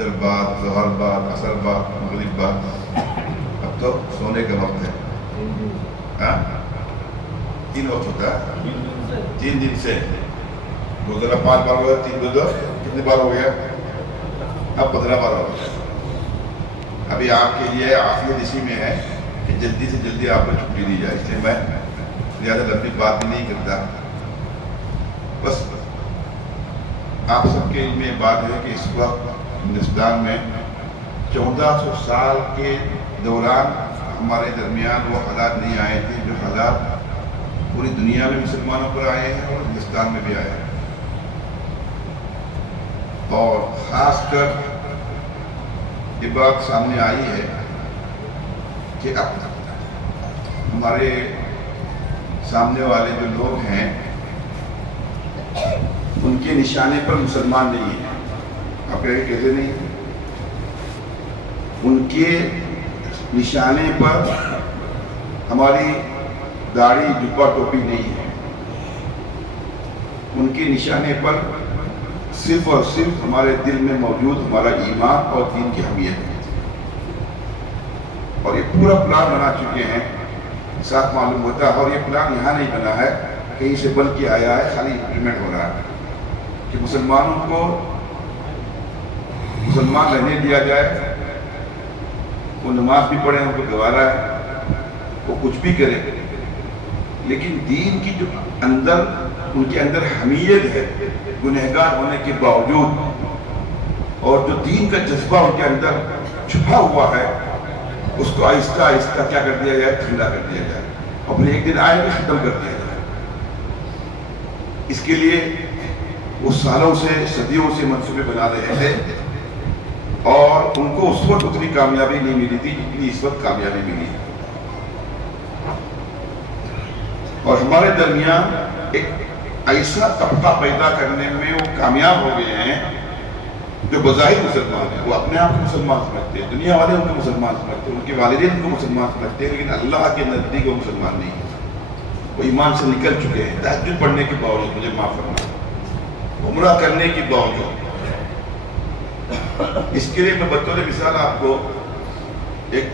فجر بعد، ظہر بعد، عصر بعد، مغرب بعد، اب تو سونے کا وقت ہے. ہاں 3 وقت ہوتا ہے 3 دن سے. روزانہ 5 بار ہو گیا، 3 روزہ کتنے بار ہو گیا؟ اب 15 بار ہو گیا. ابھی آپ کے لیے عافیت اسی میں ہے کہ جلدی سے جلدی آپ کو چھٹی دی جائے، اس لیے میں زیادہ لمبی بات بھی نہیں کرتا. بس آپ سب کے علم میں بات ہے کہ اس وقت ہندوستان میں 1400 سال کے دوران ہمارے درمیان وہ حالات نہیں آئے تھے جو حالات پوری دنیا میں مسلمانوں پر آئے ہیں اور ہندوستان میں بھی آئے ہیں. اور خاص کر یہ بات سامنے آئی ہے کہ اب ہمارے سامنے والے جو لوگ ہیں ان کے نشانے پر مسلمان نہیں ہیں. آپ کہتے نہیں، ان کے نشانے پر ہماری داڑھی جبہ ٹوپی نہیں ہے. ان کے نشانے پر صرف اور صرف ہمارے دل میں موجود ہمارا ایمان اور دین کی حمیت ہے. اور یہ پورا پلان بنا چکے ہیں، ساتھ معلوم ہوتا ہے. اور یہ پلان یہاں نہیں بنا ہے، کہیں سے بن کے آیا ہے، خالی امپلیمنٹ ہو رہا ہے کہ مسلمانوں کو مسلمان رہنے دیا جائے. وہ نماز بھی پڑھیں، ان کو گوارا ہے، وہ کچھ بھی کرے، لیکن دین کی جو اندر ان کے اندر حمیت ہے گنہگار ہونے کے باوجود، اور جو دین کا جذبہ ان کے اندر چھپا ہوا ہے، اس کو آہستہ آہستہ کیا کر دیا جائے؟ ٹھنڈا کر دیا جائے، اور پھر ایک دن آئے گا ختم کر دیا جائے. اس کے لیے وہ سالوں سے صدیوں سے منصوبے بنا رہے تھے، اور ان کو اس وقت اتنی کامیابی نہیں ملی تھی جتنی اس وقت کامیابی ملی. اور ہمارے درمیان ایک ایسا طبقہ پیدا کرنے میں وہ کامیاب ہو گئے ہیں جو بظاہر مسلمان ہیں. وہ اپنے آپ کو مسلمان سمجھتے ہیں، دنیا والے ان کو مسلمان سمجھتے ہیں، ان کے والدین کو مسلمان سمجھتے ہیں، لیکن اللہ کے نزدیک وہ مسلمان نہیں ہیں. وہ ایمان سے نکل چکے ہیں. تہجد پڑھنے کے باوجود، مجھے معاف کرنا، عمرہ کرنے کے باوجود. اس کے لیے میں بطور مثال آپ کو ایک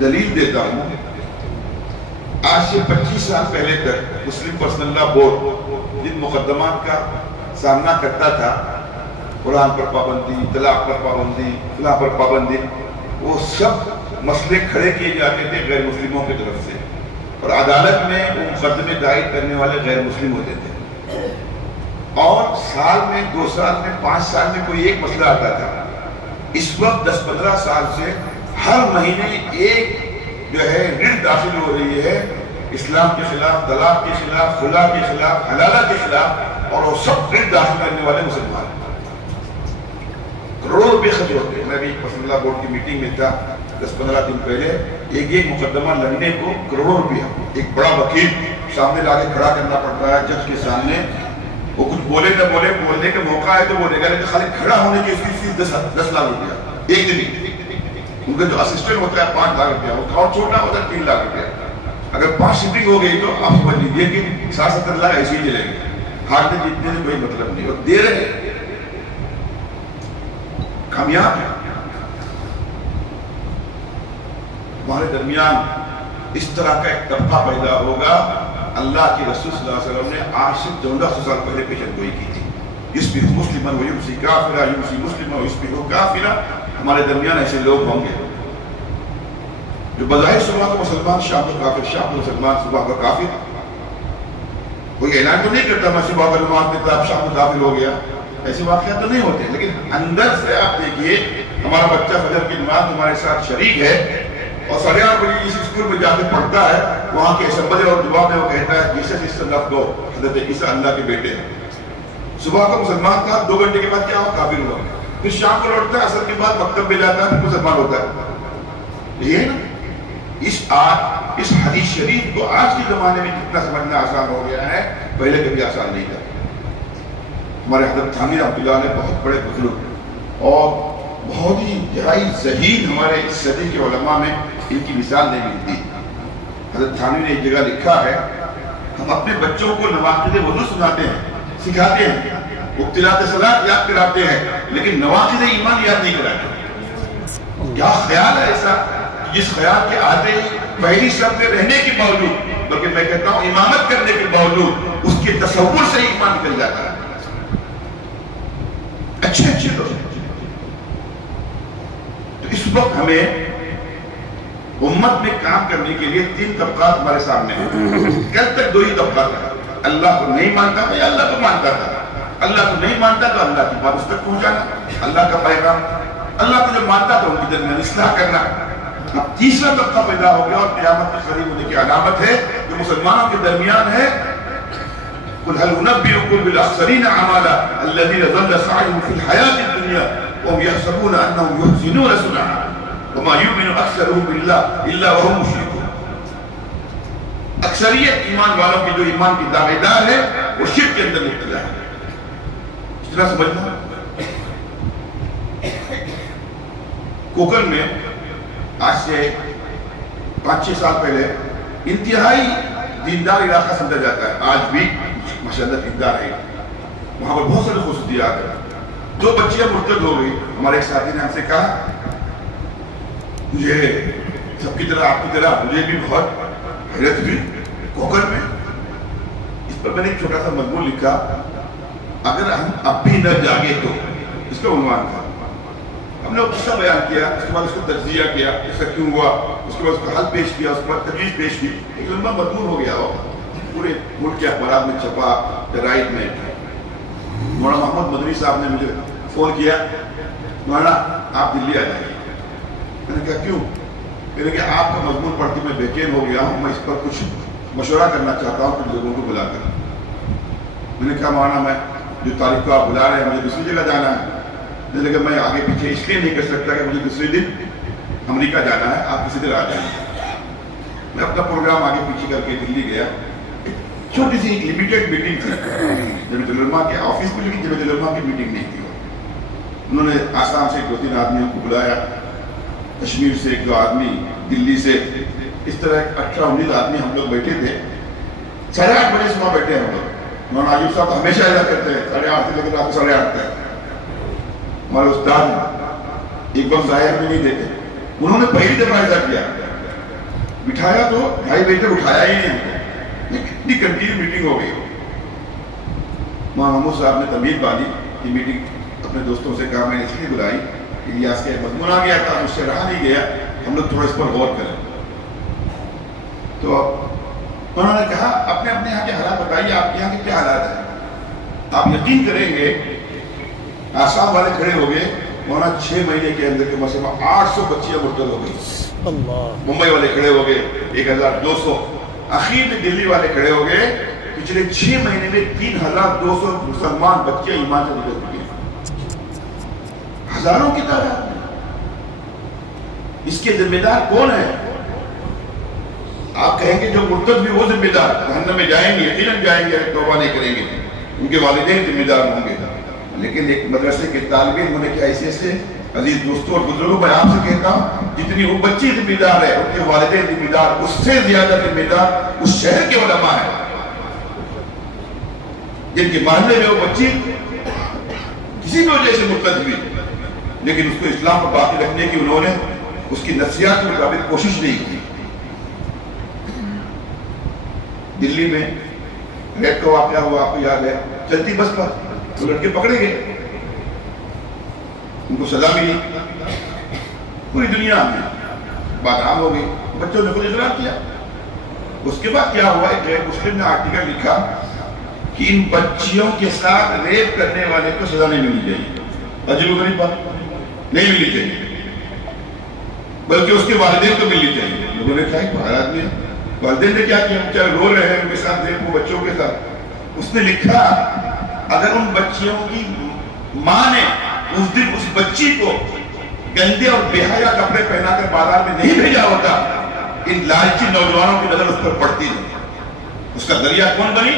دلیل دیتا ہوں. آج سے 25 سال پہلے تک مسلم پرسنل لا بورڈ جن مقدمات کا سامنا کرتا تھا، قرآن پر پابندی، طلاق پر پابندی، فلاں پر پابندی، وہ سب مسئلے کھڑے کیے جاتے تھے غیر مسلموں کی طرف سے، اور عدالت میں وہ مقدمے دائر کرنے والے غیر مسلم ہوتے تھے. اور سال میں، 2 سال میں، 5 سال میں کوئی ایک مسئلہ آتا تھا. اس وقت 10-15 سال سے ہر مہینے ایک جو ہے ریٹ داخل ہو رہی ہے اسلام کے خلاف، طلاق کے خلاف، خلا کے خلاف، حلالہ کے خلاف، اور وہ سب ریٹ داخل کرنے والے مسلمان ہیں. کروڑوں روپے خرچ ہوتے ہیں. میں بھی پرسنل لا بورڈ کی میٹنگ میں تھا 10-15 دن پہلے. ایک مقدمہ لڑنے کو کروڑوں روپیہ. ایک بڑا وکیل سامنے لا کے کھڑا کرنا پڑتا ہے جج کے سامنے. وہ کچھ بولے نہ بولے، بولنے کا موقع ہے تو بولے گا، لیکن خالی کھڑا ہونے کی اس کی فیس 10 لاکھ روپیہ ایک دن. ان کا جو اسسٹنٹ ہوتا ہے 5 لاکھ روپیہ، وہ اور چھوٹا ہوتا ہے 3 لاکھ روپیہ. اگر 5 شفٹنگ ہو گئی تو آپ سمجھ لیجیے کہ 60-70 لاکھ ایسے ہی چلیں گے. ہارنے جیتنے سے کوئی مطلب نہیں. اور دے رہے کامیاب ہے. ہمارے درمیان اس طرح کا ایک طبقہ پیدا ہوگا. اللہ کے رسول صلی اللہ علیہ وسلم نے آج سے 1400 سال پہلے پیشن گوئی کی تھی. یصبح مسلما ویمسی کافرا، یمسی مسلما ویصبح کافرا. ہمارے درمیان ایسے لوگ ہوں گے جو بظاہر صبح کو مسلمان، شام کو کافر، شام کو مسلمان، صبح کو کافر. کوئی اعلان تو نہیں کرتا میں صبح کو نماز پڑھتا اب شام کو کافر ہو گیا. ایسے واقعات تو نہیں ہوتے، لیکن اندر سے آپ دیکھیے ہمارا بچہ فجر کی نماز ہمارے ساتھ شریک ہے، اور 8:30 بجے اس اسکول میں جا کے پڑھتا ہے. وہاں کے اسمبلی اور جواب میں وہ کہتا ہے جیسس اس اللہ کو، حضرت عیسیٰ اللہ کے بیٹے ہیں. صبح کو مسلمان تھا، 2 گھنٹے کے بعد کیا ہوا؟ کافر ہوا. پھر شام کو لوٹتا ہے، عصر کے بعد مکتب میں جاتا ہے، پھر مسلمان ہوتا ہے. یہ نا اس حدیث شریف کو آج کے زمانے میں کتنا سمجھنا آسان ہو گیا ہے، پہلے کبھی آسان نہیں تھا. ہمارے حضرت تھانوی رحمۃ اللہ علیہ بہت بڑے بزرگ اور بہت ہی انتہائی ذہین ہمارے اس صدی کے علماء میں ان کی مثال نہیں ملتی. حضرت تھانوی نے ایک جگہ لکھا ہے، ہم اپنے بچوں کو نواقض وضو سناتے ہیں، سکھاتے ہیں، مبطلات صلاۃ یاد کراتے ہیں لیکن نواقض ایمان یاد نہیں کراتے. کیا خیال ہے ایسا جس خیال کے آتے ہی پہلی صف میں رہنے کے باوجود, بلکہ میں کہتا ہوں امامت کرنے کے باوجود اس کے تصور سے ایمان نکل جاتا ہے. اچھے لوگ. تو اس وقت ہمیں امت میں کام کرنے کے لیے 3 طبقات ہمارے سامنے ہیں. کل تک 2 ہی طبقات ہیں. اللہ کو نہیں مانتا تھا یا اللہ کو مانتا تھا. اللہ کو نہیں مانتا تو اللہ کی بات اس تک پہنچانا, اللہ کا پیغام. اللہ کو جو مانتا تھا ان کی درمیان اصلاح کرنا. اب تیسرا طبقہ پیدا ہو گیا اور قیامت کے قریب ہونے کی علامت ہے جو مسلمانوں کے درمیان ہے. قل هل انبئكم بالاخسرين اعمالا الذين ضل سعيهم في الحياه الدنيا وهم يحسبون انهم يحسنون صنعا وما يؤمن اكثرهم بالله الا وهم مشركون. اکثریت ایمان والوں کی جو ایمان کی دعوے دار ہے وہ شرک کے اندر مبتلا ہے. اتنا سمجھنا. کوکن میں آج سے 5-6 سال پہلے انتہائی دیندار علاقہ سمجھا جاتا ہے. آج بھی ماشاءاللہ دیندار ہے. وہاں پر بہت سارے خصوصیات ہیں. 2 بچیاں مرتد ہو گئی. ہمارے ایک ساتھی نے ہم سے کہا مجھے سب کی طرح آپ کی طرح مجھے بھی بہت حیرت ہوئی کوکن میں. اس پر میں نے ایک چھوٹا سا مضمون لکھا, اگر ہم اب بھی نہ جاگے تو. اس کا عنوان تھا. ہم نے قصہ بیان کیا, اس کے بعد اس کو تجزیہ کیا ایسا کیوں ہوا, اس کے بعد اس کا حل پیش کیا, اس کے بعد تجویز پیش کی. ایک لمبا مضمون ہو گیا ہو, پورے ملک کے اخبارات میں چھپا, جرائد میں. مولانا محمد مدنی صاحب نے مجھے فون کیا, مولانا آپ دلی آ جائیے. میں نے کہا کیوں؟ میں نے کہا آپ کا مضمون پڑھ کے میں بے چین ہو گیا ہوں, میں اس پر کچھ مشورہ کرنا چاہتا ہوں کچھ لوگوں کو بلا کر. میں نے کہا مولانا میں جو تاریخ کو آپ بلا رہے ہیں مجھے دوسری جگہ جانا ہے. میں نے کہا میں آگے پیچھے اس لیے نہیں کر سکتا کہ مجھے دوسرے دن امریکہ جانا ہے, آپ کسی دن آ جائیں. میں اپنا پروگرام آگے پیچھے کر کے دلی گیا. چھوٹی سی لمیٹڈ میٹنگ تھی جمیعت العلماء کے آفس میں, لیکن جمیعت العلماء کی میٹنگ نہیں تھی. انہوں نے آسام سے 2-3 آدمیوں کو بلایا, کشمیر سے 1-2 آدمی, دلی سے, اس طرح 18-19 آدمی ہم لوگ بیٹھے تھے. 8:30 بجے صبح بیٹھے ہم لوگ. مولانا عجیب صاحب ہمیشہ ایسا کرتے ہیں 8:30 سے لے کر رات کو 8:30 تک. ہمارے استاد ایک وقت ظاہر میں نہیں دیتے. انہوں نے پہلی دفعہ ایسا کیا, بٹھایا تو 2:30 بجے تک اٹھایا ہی نہیں. کتنی کنٹینیو میٹنگ ہو گئی. مولانا محمود صاحب نے تمیز باندھی کہ میٹنگ اپنے دوستوں سے کہا میں نے اس لیے بلائی کہ الیاس کے مضمون آ گیا تھا, مجھ سے رہا نہیں گیا, ہم لوگ تھوڑا اس پر غور کریں. تو انہوں نے کہا اپنے اپنے یہاں کے حالات بتائیے, آپ کے یہاں کے کیا حالات ہیں. آپ یقین کریں گے آسام والے کھڑے ہو گئے, مولانا 6 مہینے کے اندر کے مسئلہ 800 بچیاں مرتد ہو گئی. ممبئی والے کھڑے ہو گئے 1200. اخیر میں دلی والے کھڑے ہو گئے, پچھلے 6 مہینے میں 3200 مسلمان بچے ایمان سے نکل چکے ہیں. ہزاروں کی تعداد میں. اس کے ذمہ دار کون ہے؟ آپ کہیں گے جو مرتد بھی وہ ذمہ دار, جہنم میں جائیں گے, یقیناً جائیں گے, توبہ نہیں کریں گے, ان کے والدین ذمہ دار ہوں گے. لیکن ایک مدرسے کے طالب علم ہونے کی حیثیت سے عزیز دوستوں اور بزرگوں میں آپ سے کہتا ہوں, جتنی وہ بچی ذمہ دار ہے ان کے والدین ذمہ دار, اس سے زیادہ ذمہ دار اس شہر کے علماء ہیں جن کے محلے میں وہ بچی کسی بھی وجہ سے مرتد ہوئی, لیکن اس کو اسلام پر باقی رکھنے کی انہوں نے اس کی نفسیات کے مطابق کوشش نہیں کی. دلی میں ریپ کا واقعہ ہوا, آپ کو یاد ہے, چلتی بس پر تو لڑکے پکڑے گئے, ان کو سزا ملی. پوری دنیا میں بات عام ہو گئی, بچوں نے خود اقرار کیا. اس کے بعد کیا ہوا, ایک غیر مسلم نے آرٹیکل لکھا کہ ان بچیوں کے ساتھ ریپ کرنے والے کو سزا نہیں ملنی چاہیے. عجیب و غریب بات, نہیں ملنی چاہیے, بلکہ اس کے والدین کو ملنی چاہیے. لوگوں نے کہا کہ باہر آدمی ہے, والدین نے کیا کیا, بیچارے رو رہے ہیں ان کے ساتھ ریپ, وہ بچوں کے ساتھ. اس نے لکھا اگر ان بچیوں کی ماں نے اس دن اس بچی کو گندے اور بے حیا کپڑے پہنا کر بازار میں نہیں بھیجا ہوتا, ان لالچی نوجوانوں کی نظر اس پر پڑتی نہیں. اس کا ذریعہ کون بنی؟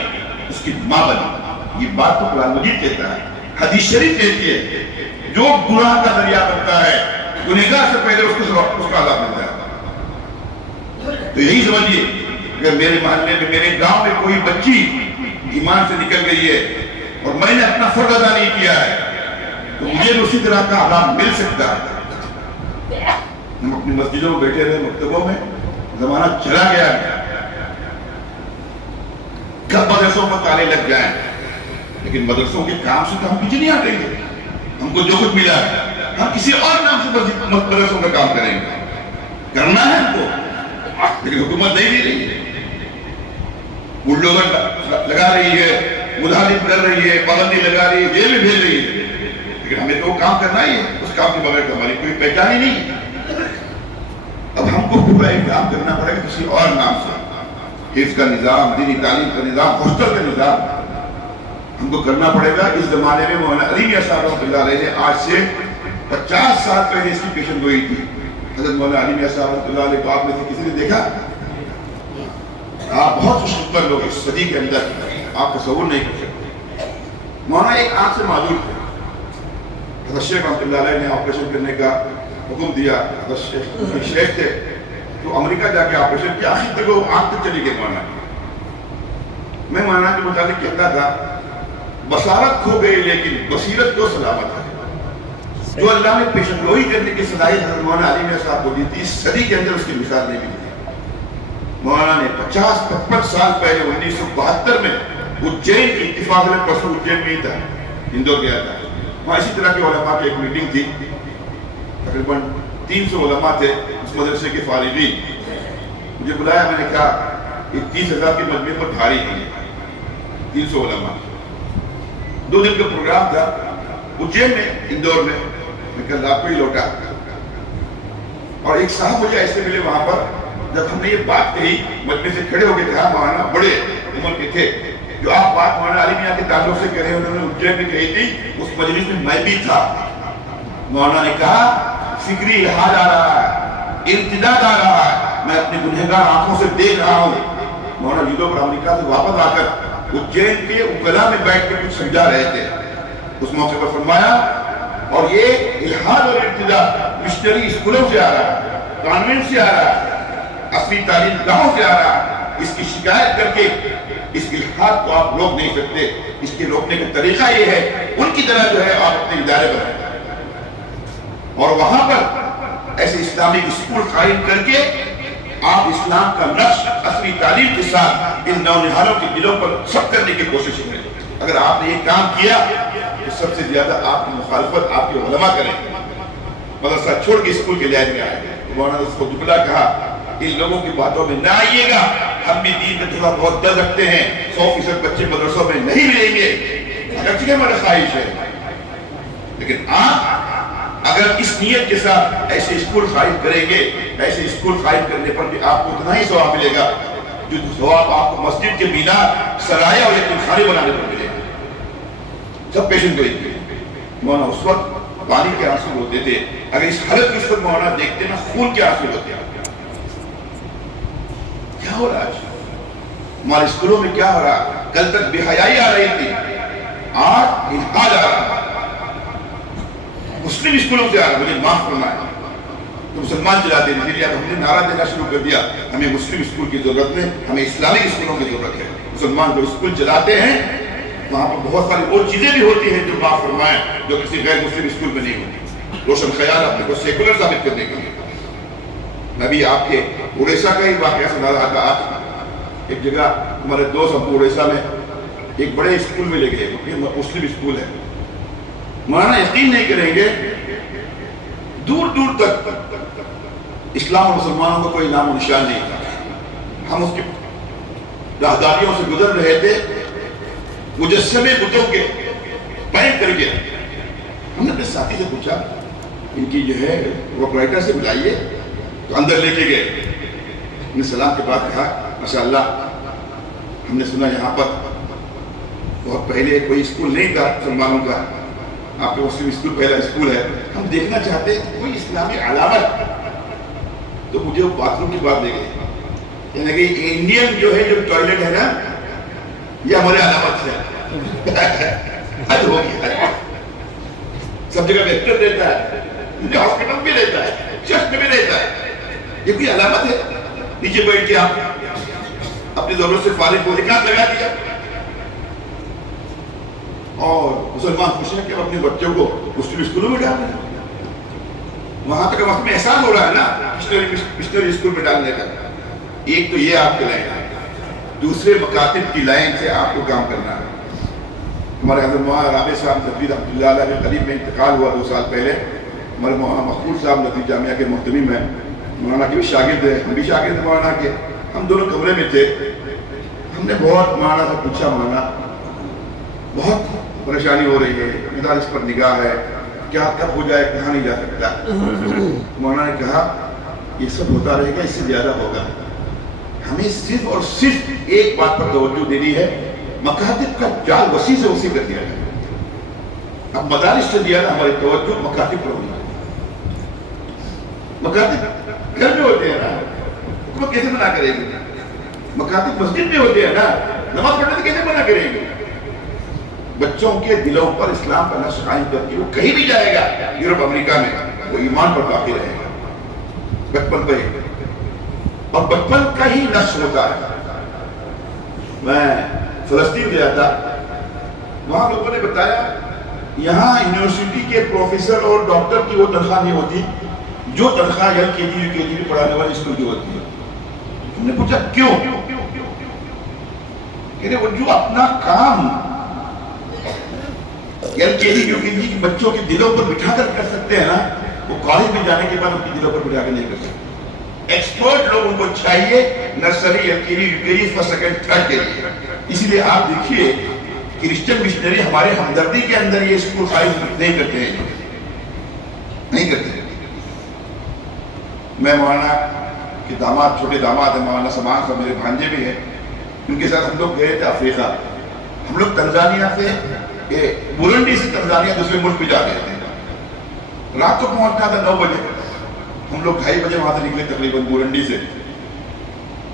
اس کی ماں بنی. یہ بات تو قرآن مجید کہتا ہے, حدیث شریف کہتی ہے, جو گناہ کا ذریعہ بنتا ہے گنہگار سے پہلے اس کا عذاب ملتا ہے. تو یہی سمجھیے, اگر میرے محلے میں, میرے گاؤں میں کوئی بچی ایمان سے نکل گئی ہے, اور میں نے اپنا فرض ادا نہیں کیا ہے تو مجھے اسی طرح کا عذاب مل سکتا ہے۔ ہم اپنی مسجدوں میں بیٹھے رہے، مکتبوں میں، زمانہ چلا گیا ہے، کب مدرسوں پر تالے لگ جائیں، لیکن مدرسوں کے کام سے تو ہم پیچھے نہیں ہٹیں گے۔ ہم کو جو کچھ ملا ہے ہم کسی اور نام سے مدرسوں کا کام کریں گے، کرنا ہے ہم کو، لیکن حکومت نہیں دے رہی ہے، بلڈوزر لگا رہی ہے، مداخلت کر رہی ہے، پابندی لگا رہی ہے، جیل میں بھیج رہی ہے، لیکن ہمیں تو وہ کام کرنا ہی ہے، اس کام کے بغیر تو ہماری کوئی پہچان ہی نہیں ہے۔ اب ہم کو پورا ایک کام کرنا پڑے گا کسی اور نام سے، حفظ کا نظام، دینی تعلیم کا نظام، ہاسٹل کا نظام ہم کو کرنا پڑے گا۔ اس زمانے میں مولانا علی میاں صاحب رحمۃ اللہ علیہ نے آج سے 50 سال پہلے اس کی پیشن گوئی تھی۔ حضرت مولانا علی میاں صاحب رحمۃ اللہ علیہ کو آپ میں سے کسی نے دیکھا؟ آپ بہت خوش قسمت لوگ اس صدی کے اندر، آپ تصور نہیں کر سکتے۔ مولانا ایک آنکھ سے معذور تھے، حضرت شیخ رحمۃ اللہ علیہ نے آپریشن کرنے کا حکم دیا۔ حضرت شیخ تھے تو امریکہ جا کے آپریشن کیا، آخر تک وہ آنکھ تک چلی گئی مولانا۔ میں مولانا کے متعلق کہتا تھا بصارت کھو گئی لیکن بصیرت کو سلامت ہے۔ جو اللہ نے پیشن گوئی کرنے کی صلاحیت حضرت مولانا علی میاں صاحب کو دی تھی، اس صدی کے اندر اس کی مثال نہیں ملی تھی۔ مولانا نے 50-55 سال پہلے 1972 میں اجین کی اتفاق میں، پرسوں اجین میں ہی تھا، اندور گیا تھا، وہاں اسی طرح کے علماء کی ایک میٹنگ تھی، تقریباً 300 علماء تھے اس مدرسے کے فارغین۔ مجھے بلایا، میں نے کہا یہ 30,000 کے مجمع پر بھاری نہیں ہے، 300 علماء، 2 دن کا پروگرام تھا اجین میں، اندور میں، میں کل رات کو ہی لوٹا، اور ایک صاحب مجھے ایسے ملے وہاں پر، جب ہم نے یہ بات کہی مجمع سے کھڑے ہو گئے تھے، مولانا بڑے عمر کے تھے، جو آپ بات مولانا علی میاں کے تعلق سے کہہ رہے ہیں انہوں نے اجین میں کہی تھی، اس مجلس میں بھی تھا۔ مولانا نے کہا فکری الحاد آ رہا ہے، ارتداد آ رہا ہے، میں اپنی گنہگار آنکھوں سے دیکھ رہا ہوں۔ مولانا یوروپ اور امریکہ سے واپس آ کر اجین کے اکلا میں بیٹھ کے کچھ سمجھا رہے تھے، اس موقع پر فرمایا اور یہ الحاد اور ارتداد مشنری اسکولوں سے آ رہا ہے، کانوینٹ سے آ رہا ہے، اصلی تعلیم گاہوں سے آ رہا ہے، اس کی شکایت کر کے اس الحاد کو آپ روک نہیں سکتے، اس کے روکنے کا طریقہ یہ ہے ان کی طرح جو ہے آپ اپنے ادارے بنائیں اور وہاں پر ایسے اسلامی اسکول قائم کر کے آپ اسلام کا نقش اصلی تعلیم کے ساتھ ان نونہالوں کے دلوں پر سب کرنے کی کوشش کریں۔ اگر آپ نے یہ کام کیا تو سب سے زیادہ آپ کی مخالفت آپ کے علماء کریں، مدرسہ چھوڑ کے اسکول کے لائن میں آئے۔ مولانا نے اس کو دبلا کہا ان لوگوں کی باتوں میں نہ آئیے گا، ہم بھی دین میں تھوڑا بہت ڈر رکھتے ہیں، 100% بچے مدرسوں میں نہیں ملیں گے، اگرچہ ہماری خواہش ہے، لیکن آپ اگر اس نیت کے ساتھ ایسے اسکول قائم کریں گے، ایسے اسکول قائم کرنے پر بھی آپ کو اتنا ہی ثواب ملے گا جو ثواب آپ کو مسجد کے بنا سرائے اور یتیم خانے بنانے پر ملے گا۔ سب پیشن گوئی تھی۔ مولانا اس وقت پانی کے آنسو ہوتے تھے، اگر اس حالت کی اس وقت مولانا دیکھتے نا خون کے آنسو ہوتے ہیں۔ کیا ہو رہا ہے ہمارے اسکولوں میں؟ کیا ہو رہا ہے؟ کل تک بے حیائی آ رہی تھی، آج الحاد آ رہا ہے، مسلم اسکولوں سے آ رہا ہے۔ مجھے معاف کرنا ہے تو مسلمان چلاتے ہیں، لیکن اب ہم نے نعرہ دینا شروع کر دیا ہمیں مسلم اسکول کی ضرورت نہیں، ہمیں اسلامک اسکولوں کی ضرورت ہے۔ مسلمان جو اسکول چلاتے ہیں وہاں پر بہت ساری اور چیزیں بھی ہوتی ہیں جو معاف فرمائیں، جو کسی غیر مسلم اسکول میں نہیں ہوتی، روشن خیال اپنے کو سیکولر ثابت کرنے کے لیے۔ میں بھی آپ کے اڑیسہ کا ہی واقعہ سنا رہا تھا۔ آج ایک جگہ ہمارے دوست ہم کو اڑیسہ میں ایک بڑے اسکول میں لے گئے، مسلم اسکول ہے، مولانا یقین نہیں کریں گے دور دور تک اسلام اور مسلمانوں کا کوئی نام و نشان نہیں تھا۔ ہم اس کی راہداریوں سے گزر رہے تھے، مجسمے بتوں کے پینٹ کر کے، ہم نے اپنے ساتھی سے پوچھا ان کی جو ہے پروپرائٹر سے بلائیے، تو اندر لے کے گئے، ہم نے سلام کے بعد کہا ماشاءاللہ ہم نے سنا یہاں پر بہت پہلے کوئی اسکول نہیں تھا مسلمانوں کا، آپ کے مسلم اسکول پہلا اسکول ہے، ہم دیکھنا چاہتے ہیں کوئی اسلامی علامت۔ تو مجھے وہ باتھ روم کی بات لے گئے، یعنی کہ انڈین جو ہے جو ٹوائلٹ ہے نا یہ ہمارے علامت ہے، حد ہو گیا، سب جگہ بہتر دیتا ہے، ہاسپٹل بھی دیتا ہے، چرچ میں بھی دیتا ہے، یہ کوئی علامت ہے؟ نیچے بیٹھ کے آپ اپنی ضرورت سے فارغ ہو، ایک ہاتھ لگا دیا۔ اور مسلمان خوش ہیں کہ اپنے بچوں کو مسلم اسکولوں میں ڈال رہے ہیں. وہاں تک وقت میں احسان ہو رہا ہے نا مشنری اسکول میں ڈالنے کا. ایک تو یہ آپ کی لائن ہے. دوسرے مکاتب کی لائن سے آپ کو کام کرنا ہے. ہمارے حضرت مولانا رابع صاحب ندوی رحمۃ اللہ علیہ کے قریب میں انتقال ہوا 2 سال پہلے. ہمارے مولانا مقبول صاحب ندوی جامعہ کے محتمم ہیں. مولانا کے بھی شاگرد ہیں, ہم بھی شاگرد ہیں مولانا کے. ہم دونوں کمرے میں تھے. ہم نے بہت مولانا سے پوچھا, مولانا بہت پریشانی ہو رہی ہے, مدارس پر نگاہ ہے, کیا کب ہو جائے, کہاں نہیں جا سکتا. مولانا نے کہا یہ سب ہوتا رہے گا, اس سے زیادہ ہوگا. ہمیں صرف اور صرف ایک بات پر توجہ دینی ہے, مکاتب کا جال وسیع سے وسیع کر دیا ہے. اب مدارس سے زیادہ ہماری توجہ مکاتب پر ہونی ہے. مکاتب گھر میں ہوتے ہیں نا, حکومت کیسے منع کرے گی؟ مکاتب مسجد میں ہوتے ہیں نا, نماز پڑھنے سے کیسے منع کرے گی؟ بچوں کے دلوں پر اسلام کا نقش قائم کر کے وہ کہیں بھی جائے گا یورپ امریکہ میں, وہ ایمان پر باقی رہے گا بچپن پہ ہی, اور بچپن کا ہی نقش ہوتا ہے. میں فلسطین گیا تھا, وہاں لوگوں نے بتایا یہاں یونیورسٹی کے پروفیسر اور ڈاکٹر کی وہ تنخواہ نہیں ہوتی جو تنخواہ ایل کے جی یو کے جی میں پڑھانے والے اسکول کی ہوتی ہے. ہم نے پوچھا کیوں؟ کہ وہ جو اپنا کام ایل کے جی یو کے جی بچوں کے دلوں پر بٹھا کر کر سکتے ہیں نا, وہ کالج میں جانے کے بعد ان کے دلوں پر بٹھا کر نہیں کر سکتے. ایکسپرٹ لوگ ان کو چاہیے نرسری ایل کے جی یو کے جی فرسٹ سیکنڈ تھرڈ کے لیے. اسی لیے آپ دیکھیے کرسچن مشنری ہمارے ہمدردی کے اندر یہ اسکول قائم نہیں کرتے ہیں, نہیں کرتے. میں مولانا کے داماد, چھوٹے داماد ہیں مولانا سمان صاحب, میرے بھانجے بھی ہیں, ان کے ساتھ ہم لوگ گئے تھے افریقہ. ہم لوگ تنزانیہ سے بورنڈی سے تنزانیہ دوسرے ملک پہ جا رہے تھے. رات کو پہنچنا تھا 9 بجے. ہم لوگ 2:30 بجے وہاں سے نکلے تقریباً بورنڈی سے,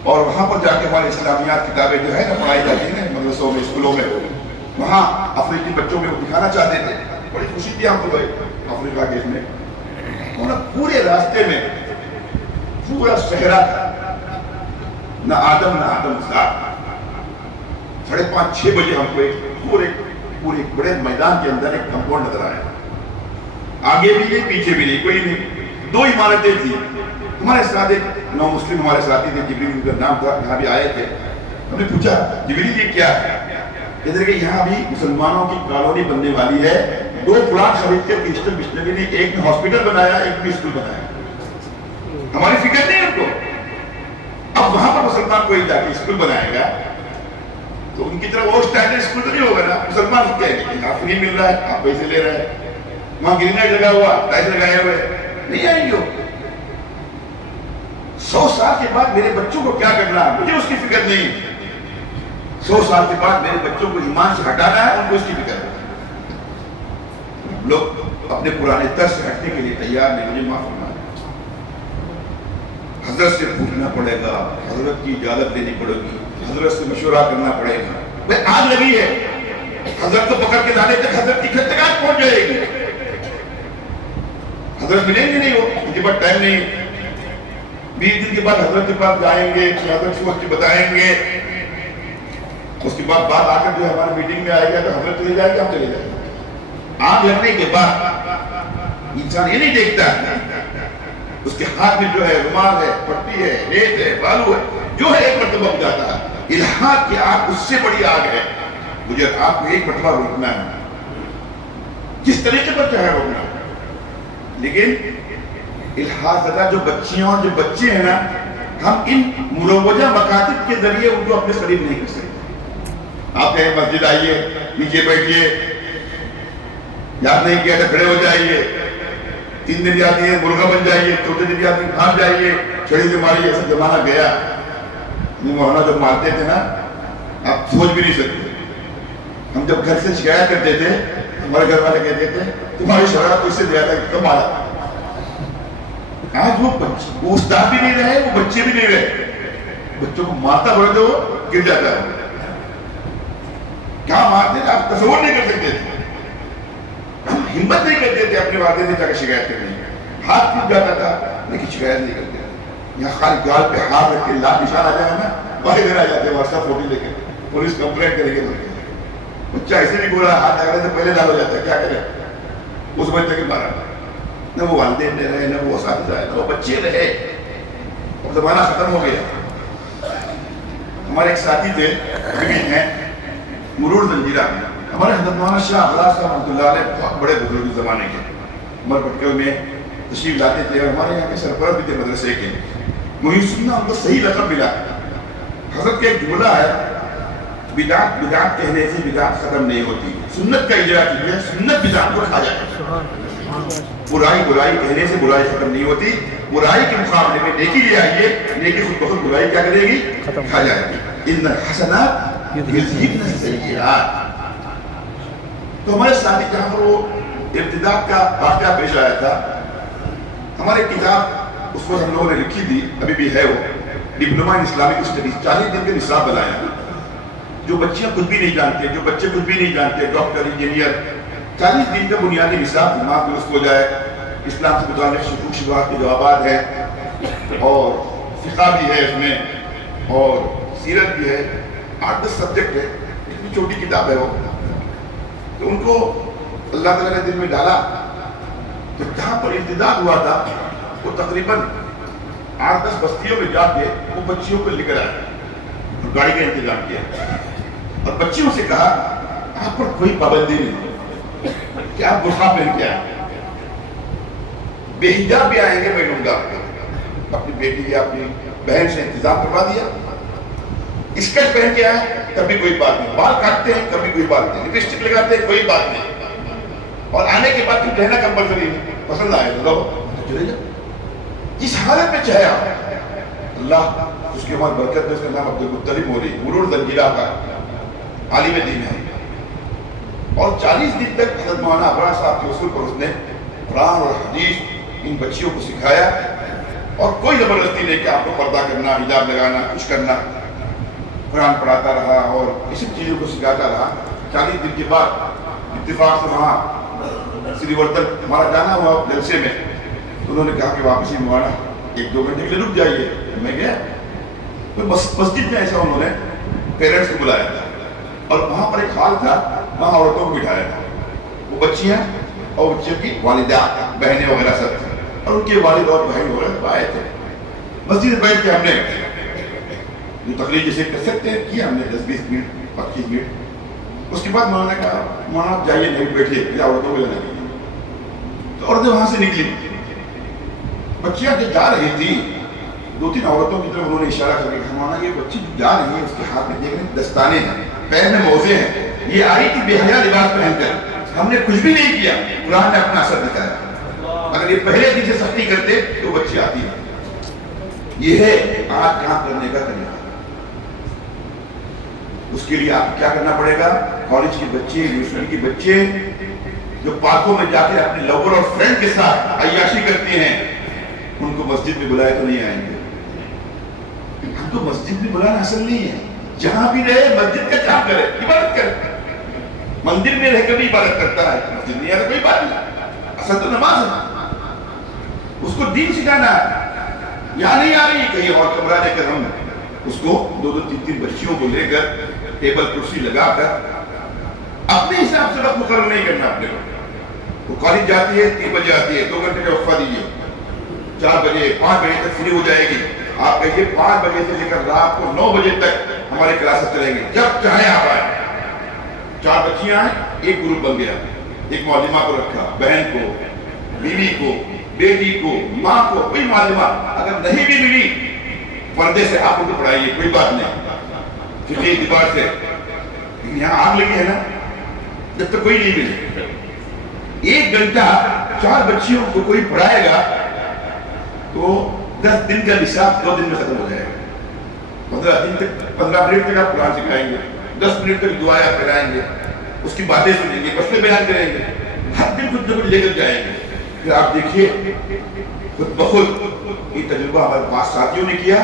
اور وہاں پر جا کے ہمارے اسلامیات کتابیں جو ہے نا پڑھائی جاتی ہیں مدرسوں میں, اسکولوں میں, وہاں افریقی بچوں میں وہ دکھانا چاہتے تھے. بڑی خوشی تھی ہم کو افریقہ کے اس میں. پورے راستے میں پورا صحرا تھا, نہ آدم نہ آدم زاد. 5:30-6 بجے ہم کو پورے بڑے میدان کے اندر ایک کمپاؤنڈ نظر آیا. آگے بھی نہیں, پیچھے بھی نہیں, کوئی نہیں. 2 عمارتیں تھیں. ہمارے ساتھ ایک نو مسلم ہمارے ساتھی تھے, جبریل ان کا نام تھا, یہاں بھی آئے تھے. ہم نے پوچھا جبریل یہ کیا ہے؟ کہتے ہیں کہ یہاں بھی مسلمانوں کی کالونی بننے والی ہے. 2 پلاٹ خرید کے کرسچن مشنری نے, ایک نے ہاسپٹل بنایا, ایک نے اسکول بنایا. ہماری فکر نہیں ان کو. اب وہاں پر مسلمان کوئی جا کے اسکول بنائے گا تو ان کی طرح وہ اسٹینڈرڈ اسکول تو نہیں ہوگا نا. مسلمان کو کہیں گے آپ نہیں مل رہا ہے, آپ پیسے لے رہے ہیں, وہاں گرینیڈ لگا ہوا, ٹائل لگائے ہوئے, نہیں آئیں گے. 100 سال کے بعد میرے بچوں کو کیا کرنا ہے مجھے اس کی فکر نہیں. 100 سال کے بعد میرے بچوں کو ایمان سے ہٹانا ہے, ان کو اس کی فکر ہے. لوگ اپنے پرانے طرز سے ہٹنے کے لیے تیار نہیں. مجھے معاف کرنا, حضرت سے پوچھنا پڑے گا, حضرت کی اجازت لینی پڑے گی, حضرت سے مشورہ کرنا پڑے گا. بھائی آگ لگی ہے, حضرت کو پکڑ کے لانے تک حضرت کی گھر تک آگ پہنچ جائے گی. حضرت ملیں گے نہیں, وہ ان کے پاس ٹائم نہیں. 20 دن کے بعد حضرت کے پاس جائیں گے, حضرت سے وقت بتائیں گے. اس کے بعد بات آ کر جو ہماری میٹنگ میں آئے گا تو حضرت چلے جائے گا, ہم چلے جائیں گے. آگ لگنے کے بعد انسان یہ نہیں دیکھتا اس کے ہاتھ میں جو ہے رومال ہے, پٹی ہے, ریت ہے, بالو ہے, جو ہے ایک مرتبہ ہو جاتا ہے. الحاد کی آگ اس سے بڑی آگ ہے. مجھے آپ کو ایک مرتبہ روکنا ہے, جس طریقے پر چاہے روکنا ہے. لیکن الحاد زدہ جو بچیاں اور جو بچے ہیں نا, ہم ان مروجہ مکاتب کے ذریعے ان کو اپنے قریب نہیں کر سکتے. آپ کہیں مسجد آئیے, نیچے بیٹھیے, یاد نہیں کیا تو کھڑے ہو جائیے, 3 دن یاد نہیں ہے مرغا بن جائیے, چھوٹے دن یاد نہیں بھاگ جائیے, چھڑی سے ماری. ایسا زمانہ گیا. مولانا جب مارتے تھے نا, آپ سوچ بھی نہیں سکتے. ہم جب گھر سے شکایت کرتے تھے, ہمارے گھر والے کہتے تھے تمہاری شرارت اس سے زیادہ کم مارا. آج وہ استاد بھی نہیں رہے, وہ بچے بھی نہیں رہے. بچوں کو مارتا پڑے تو وہ گر جاتا ہے. کیا مارتے تھے آپ تصور نہیں کر سکتے تھے. ہم ہمت نہیں کرتے تھے اپنے والدین سے جا کے شکایت کرنے کی. ہاتھ ٹوٹ جاتا تھا لیکن شکایت نہیں کرتے. یہاں خالی گال پہ ہاتھ رکھ کے لاکھ نشان آ جائے نا, باہر آ جاتے ہیں, واٹس ایپ فوٹو لے کے پولیس کمپلینٹ کرے گی. بچہ ایسے بھی گورا ہاتھ لگانے سے پہلے لال ہو جاتا ہے، کیا کرے؟ اس بچے کے مارا نہ وہ والدین نے رہے، نہ وہ اساتذہ ہے، نہ وہ بچے رہے، اور زمانہ ختم ہو گیا۔ ہمارے ایک ساتھی تھے، ابھی ہیں، مرور زنجیرہ، ہمارے حضرت مولانا شاہ عبداللہ صاحب رحمۃ اللہ علیہ بہت بڑے بزرگ زمانے کے، عمر پٹکل میں تشریف لاتے تھے، اور ہمارے یہاں کے سرپرست بھی تھے مدرسے کے۔ محی السنہ ان کو صحیح لقب ملا۔ حضرت کا ایک جملہ ہے، بدعت بدعت کہنے سے بدعت ختم نہیں ہوتی، سنت کا اجرا کیجیے، سنت بدعت کو کھا جائے گا۔ برائی برائی کہنے سے برائی ختم نہیں ہوتی، برائی کے مقابلے میں نیکی لے آئیے، نیکی خود بخود برائی کیا کرے گی؟ کھا جائے گی۔ ان الحسنات یذہبن السیئات۔ تو ہمارے ساتھی جہاں پر وہ ارتداد کا واقعہ پیش آیا تھا، ہماری کتاب اس وقت ہم لوگوں نے لکھی تھی، ابھی بھی ہے وہ، ڈپلومہ ان اسلامک اسٹڈیز، 40 دن کے نصاب بنایا، جو بچیاں کچھ بھی نہیں جانتے، جو بچے کچھ بھی نہیں جانتے، ڈاکٹر، انجینئر، 40 دن کا بنیادی نصاب، دماغ درست ہو جائے، اسلام سے متعلق شکوک شبہات کے جوابات ہیں، اور فقہ بھی ہے اس میں، اور سیرت بھی ہے، 8-10 سبجیکٹ ہے، اتنی چھوٹی کتاب ہے وہ۔ تو ان کو اللہ تعالیٰ نے دل میں ڈالا، تو جہاں پر ارتداد ہوا تھا وہ تقریباً 8-10 بستیوں میں جا کے وہ بچیوں کو لے کر آئے اور گاڑی کا انتظام کیا، اور بچیوں سے کہا آپ پر کوئی پابندی نہیں کہ آپ برقع پہن کے آئیں، بے حجاب بھی آئیں گے میں لوں گا آپ کو۔ اپنی بیٹی یا اپنی بہن سے انتظام کروا دیا، اسکرٹ پہن کے آئے تب بھی کوئی بات نہیں، بال کاٹتے ہیں کبھی کوئی بات نہیں، لپسٹک لگاتے ہیں کوئی بات نہیں، اور آنے کے بعد پھر رہنا کمپلسری نہیں، پسند آئے تو چلے جاؤ۔ اس حالت میں چاہے آپ، اللہ اس کے بعد برکت میں، اس کا نام عبد المطلب مولی، مرور زنجیرہ کا عالم دین ہے، اور 40 دن تک حضرت مولانا ابرار صاحب کے اصول پر اس نے قرآن اور حدیث ان بچیوں کو سکھایا، اور کوئی زبردستی نہیں کہ آپ کو پردہ کرنا، حجاب لگانا، کچھ کرنا، قرآن پڑھاتا رہا اور اسی چیزوں کو سکھاتا رہا۔ 40 دن کے بعد اتفاق سے وہاں سری ورتن ہمارا جانا ہوا جلسے میں، تو انہوں نے کہا کہ واپسی مولانا 1-2 گھنٹے کے لیے رک جائیے، میں گیا، تو مسجد میں ایسا انہوں نے پیرنٹس کو بلایا تھا، اور وہاں پر ایک ہال تھا، وہاں عورتوں کو بٹھایا تھا، وہ بچیاں اور بچیوں کی والدہ، بہنیں وغیرہ سب تھے، اور ان کے والد اور بہن وغیرہ آئے تھے۔ مسجد میں بیٹھ کے ہم نے جو تقریر جیسے کر سکتے ہیں کیا، ہم نے 10-20 منٹ 25 منٹ، اس کے بعد مولانا نے کہا مولانا آپ جائیے، نہیں بیٹھیے، پھر عورتوں کو جانے دیجیے۔ تو عورتیں وہاں سے نکلی، بچیاں جو جا رہی تھی، 2-3 عورتوں کی طرف انہوں نے اشارہ کر کے کہا مولانا یہ بچی جو جا رہی ہے اس کے ہاتھ میں دیکھ رہے ہیں دستانے ہیں، پیر میں موزے ہیں، یہ آئی تھی بے حیا لباس پہن کر، ہم نے کچھ بھی نہیں کیا، قرآن نے اپنا اثر دکھایا، اگر یہ پہلے دن سے سختی کرتے تو بچی آتی ہے۔ یہ ہے آج کام کرنے کا طریقہ۔ اس کے لیے آپ کیا کرنا پڑے گا؟ کالج کے بچے، یونیورسٹی کے بچے جو پارکوں میں جا کے اپنے لوور اور فرینڈ کے ساتھ عیاشی کرتے ہیں، ان کو مسجد میں بلائے تو نہیں آئیں گے۔ ہم تو مسجد میں بلانا اصل نہیں ہے، جہاں بھی رہے مسجد کا کام کرے، عبادت کرے۔ مندر میں رہ کر بھی عبادت کرتا ہے، مسجد نہیں آتا کوئی بات نہیں، اصل تو نماز ہے، اس کو دین سکھانا ہے۔ یہاں نہیں آ رہی، کہیں اور کمرہ لے کر ہم اس کو 2-3 بچیوں کو لے کر ٹیبل کرسی لگا کر اپنے حساب سے وقت مقرر نہیں کرنا اپنے کو۔ وہ کالج جاتی ہے 3 بجے آتی ہے، 2 گھنٹے کا وقفہ دیجیے، 4 بجے 5 بجے تک فری ہو جائے گی۔ آپ کہیے 5 بجے سے لے کر رات کو 9 بجے تک ہماری کلاسز چلیں گے، جب چاہیں آپ آئیں۔ 4 بچیاں ہیں، ایک گروپ بن گیا، ایک معلمہ کو رکھا، بہن کو، بیوی کو، بیٹی کو، ماں کو، کوئی معلمہ اگر نہیں بھی ملی پردے سے آپ کو پڑھائیے، کوئی بات نہیں، فقہی اعتبار سے۔ لیکن یہاں آگ لگی ہے نا، جب تک کوئی نہیں ملے 1 گھنٹہ 4 بچیوں کو کوئی پڑھائے گا تو 10 دن کا نصاب 2 دن میں ختم ہو جائے گا۔ 15 دن تک 15 منٹ تک آپ قرآن سکھائیں گے، 10 منٹ تک دعائیں کرائیں گے، اس کی باتیں سنیں گے، مسئلے بیان کریں گے، ہر دن کچھ نہ کچھ لے کر جائیں گے۔ پھر آپ دیکھیے خود بخود یہ تجربہ ہمارے 5 ساتھیوں نے کیا،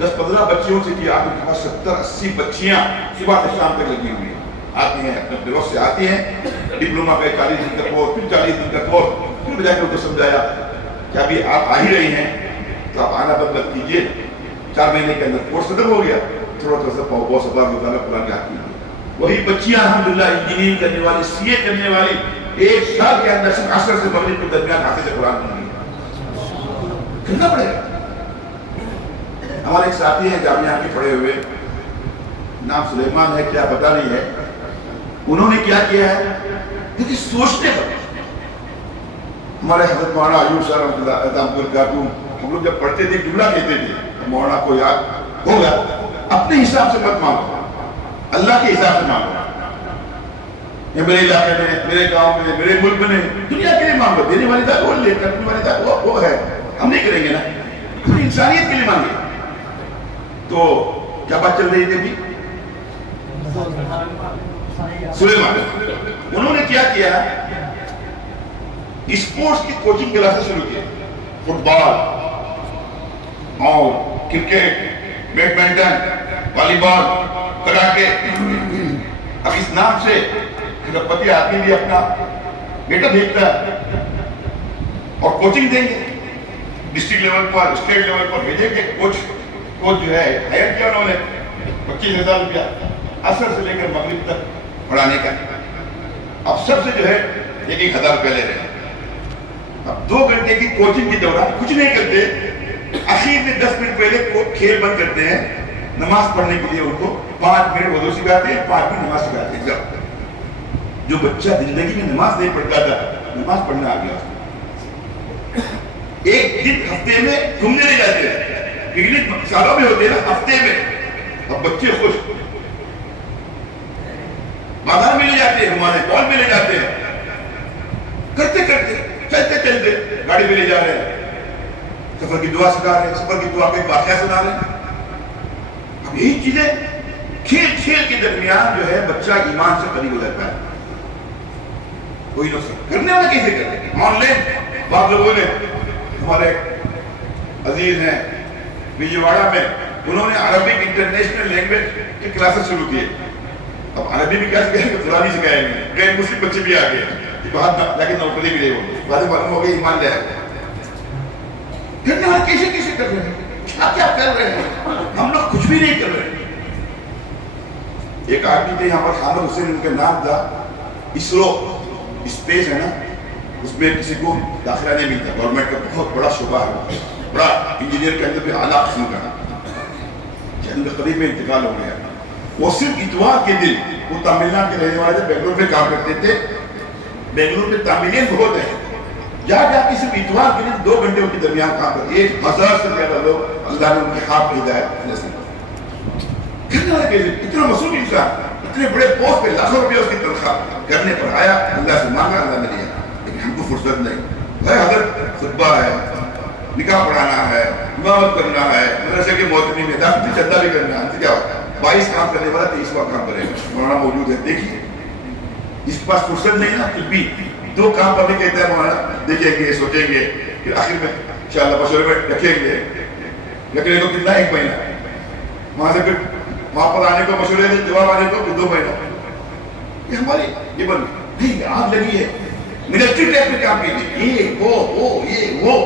10-15 بچیوں سے کیا، آپ کے پاس 70-80 بچیاں صبح سے شام تک لگی ہوئی ہیں، آتی ہیں اپنے دوست سے آتی ہیں، ڈپلومہ کا 40 دن کا کورس، پھر 40 دن کا کورس، پھر بجا کے ان کو سمجھایا کہ ابھی آپ آ ہی رہی ہیں تو آپ آنا بند مت کیجیے، 4 مہینے کے اندر کورس ختم ہو گیا، تھوڑا سا بہت سبا مطالعہ قرآن یاد کیجیے، وہی بچیاں الحمدللہ انجینئرنگ کرنے والی، سی اے کرنے والی، 1 سال کے اندر صرف عصر سے مغرب کے درمیان حافظ قرآن بن گئی. کرنا پڑے گا. ہمارے ایک ساتھی ہیں جامعہ کے پڑھے ہوئے، نام سلیمان ہے کیا پتہ نہیں ہے، انہوں نے کیا کیا ہے کیونکہ سوچنے پر. ہمارے حضرت مولانا ایوب صاحب رحمۃ اللہ تعالیٰ، ہم لوگ جب پڑھتے تھے جملہ کہتے تھے مولانا کو یاد ہوگا، اپنے حساب سے مت مانگو، اللہ کے حساب سے مانگو. یہ میرے علاقے میں، میرے گاؤں میں، میرے ملک میں، دنیا کے لیے مانگو. دینے والی ذات وہ لے، کرنے والی ذات وہ ہے. ہم نہیں کریں گے نا، انسانیت کے لیے مانگے. تو کیا بات چل رہی تھی ابھی؟ سلیمان انہوں نے کیا کیا، اسپورٹس کی کوچنگ کلاسز شروع کی، فٹ بال اور کرکٹ، بیڈمنٹن، والی بال، کراٹے. اب اس نام سے پتی آدمی بھی اپنا بیٹا بھیجتا ہے اور کوچنگ دیں گے، ڈسٹرکٹ لیول پر، اسٹیٹ لیول پر بھیجیں گے. کوچ جو ہے ہائر کیا انہوں نے 25,000 روپیہ عصر سے لے کر مغرب تک پڑھانے کا. اب سب سے جو ہے 1,000 روپیہ لے رہے ہیں. اب 2 گھنٹے کی کوچنگ کے دوران کچھ نہیں کرتے، اخیر میں 10 منٹ پہلے کھیل بند کرتے ہیں، نماز پڑھنے کے لیے ان کو 5 منٹ وضو سکھاتے ہیں، 5 منٹ نماز سکھاتے ہیں. جو بچہ زندگی میں نماز نہیں پڑھتا تھا، نماز پڑھنا آ گیا. ایک دن ہفتے میں گھومنے لے جاتے ہیں، پکنک سالوں میں ہوتے ہیں نا، ہفتے میں. اب بچے خوش، بازار میں لے جاتے ہیں، ہمارے کال میں لے جاتے ہیں، کرتے کرتے چلتے چلتے گاڑی میں لے جا رہے ہیں، سفر کی دعا سکھا رہے ہیں، سفر کی دعا کا ایک واقعہ سنا رہے ہیں. اب یہی چیزیں کھیل کھیل کے درمیان جو ہے بچہ ایمان سے قریب ہو جاتا ہے. کوئی نہ کرنے والا کیسے کرے. آن لائن بعض لوگوں نے، ہمارے عزیز ہیں وجے واڑہ میں، انہوں نے عربک انٹرنیشنل لینگویج کے کلاسز شروع کیے. اب عربی بھی کیا سکھائیں گے، قرآن سکھائیں گے. غیر مسلم بچے بھی آ گئے کہ بہت لیکن نوکری بھی نہیں ہوگی، بعد معلوم ہو گئی ایمان لے آئے. کرنے والے کیسے کیسے کر رہے ہیں، کیا کیا کر رہے ہیں. ہم لوگ کچھ بھی نہیں کر رہے. ایک آدمی تھے یہاں پر، حامد حسین ان کا نام تھا. اسرو اسپیس ہے نا، اس میں کسی کو داخلہ نہیں ملتا. گورنمنٹ کا بہت بڑا شعبہ ہے، بڑا انجینئر کے اندر بھی اعلیٰ قسم کا، جن کا قریب میں انتقال ہو گیا. وہ صرف اتوار کے دن، وہ تامل ناڈو کے رہنے والے تھے، بنگلور میں کام کرتے تھے. بنگلور میں تاملین بہت ہیں، جا کے صرف اتوار کے دن 2 گھنٹے ان کے درمیان کام کرتے. 1,000 سے زیادہ لوگ اللہ نے ان کے خواب کی ہدایت نصیب کرنے والے کیسے. اتنا مصروف انسان، اتنے بڑے پوسٹ پہ لاکھوں روپے اس کی تنخواہ، کرنے پر آیا، اللہ سے مانگا، اللہ نے دیا. لیکن ہم کو فرصت نہیں. حضرت خطبہ ہے، نکاح پڑھانا ہے، امامت کرنا ہے، مدرسے کے محتمی میں داخلی چندہ بھی کرنا ہے. کیا ہوتا ہے 22 کام کرنے والا 23واں کام کرے گا. مولانا موجود ہے، دیکھیے اس کے پاس فرصت نہیں نا، پھر بھی 2 کام کرنے کہتا ہے مولانا. دیکھیں گے، سوچیں گے، پھر آخر میں انشاءاللہ مشورے میں رکھیں گے. رکھنے کو کتنا 1 مہینہ، وہاں سے پھر وہاں پر آنے کو مشورے سے جواب آنے کو پھر 2 مہینہ. یہ ہماری یہ بن نہیں، آگ لگی ہے ملٹری ٹائپ میں کام کیجیے، یہ وہ.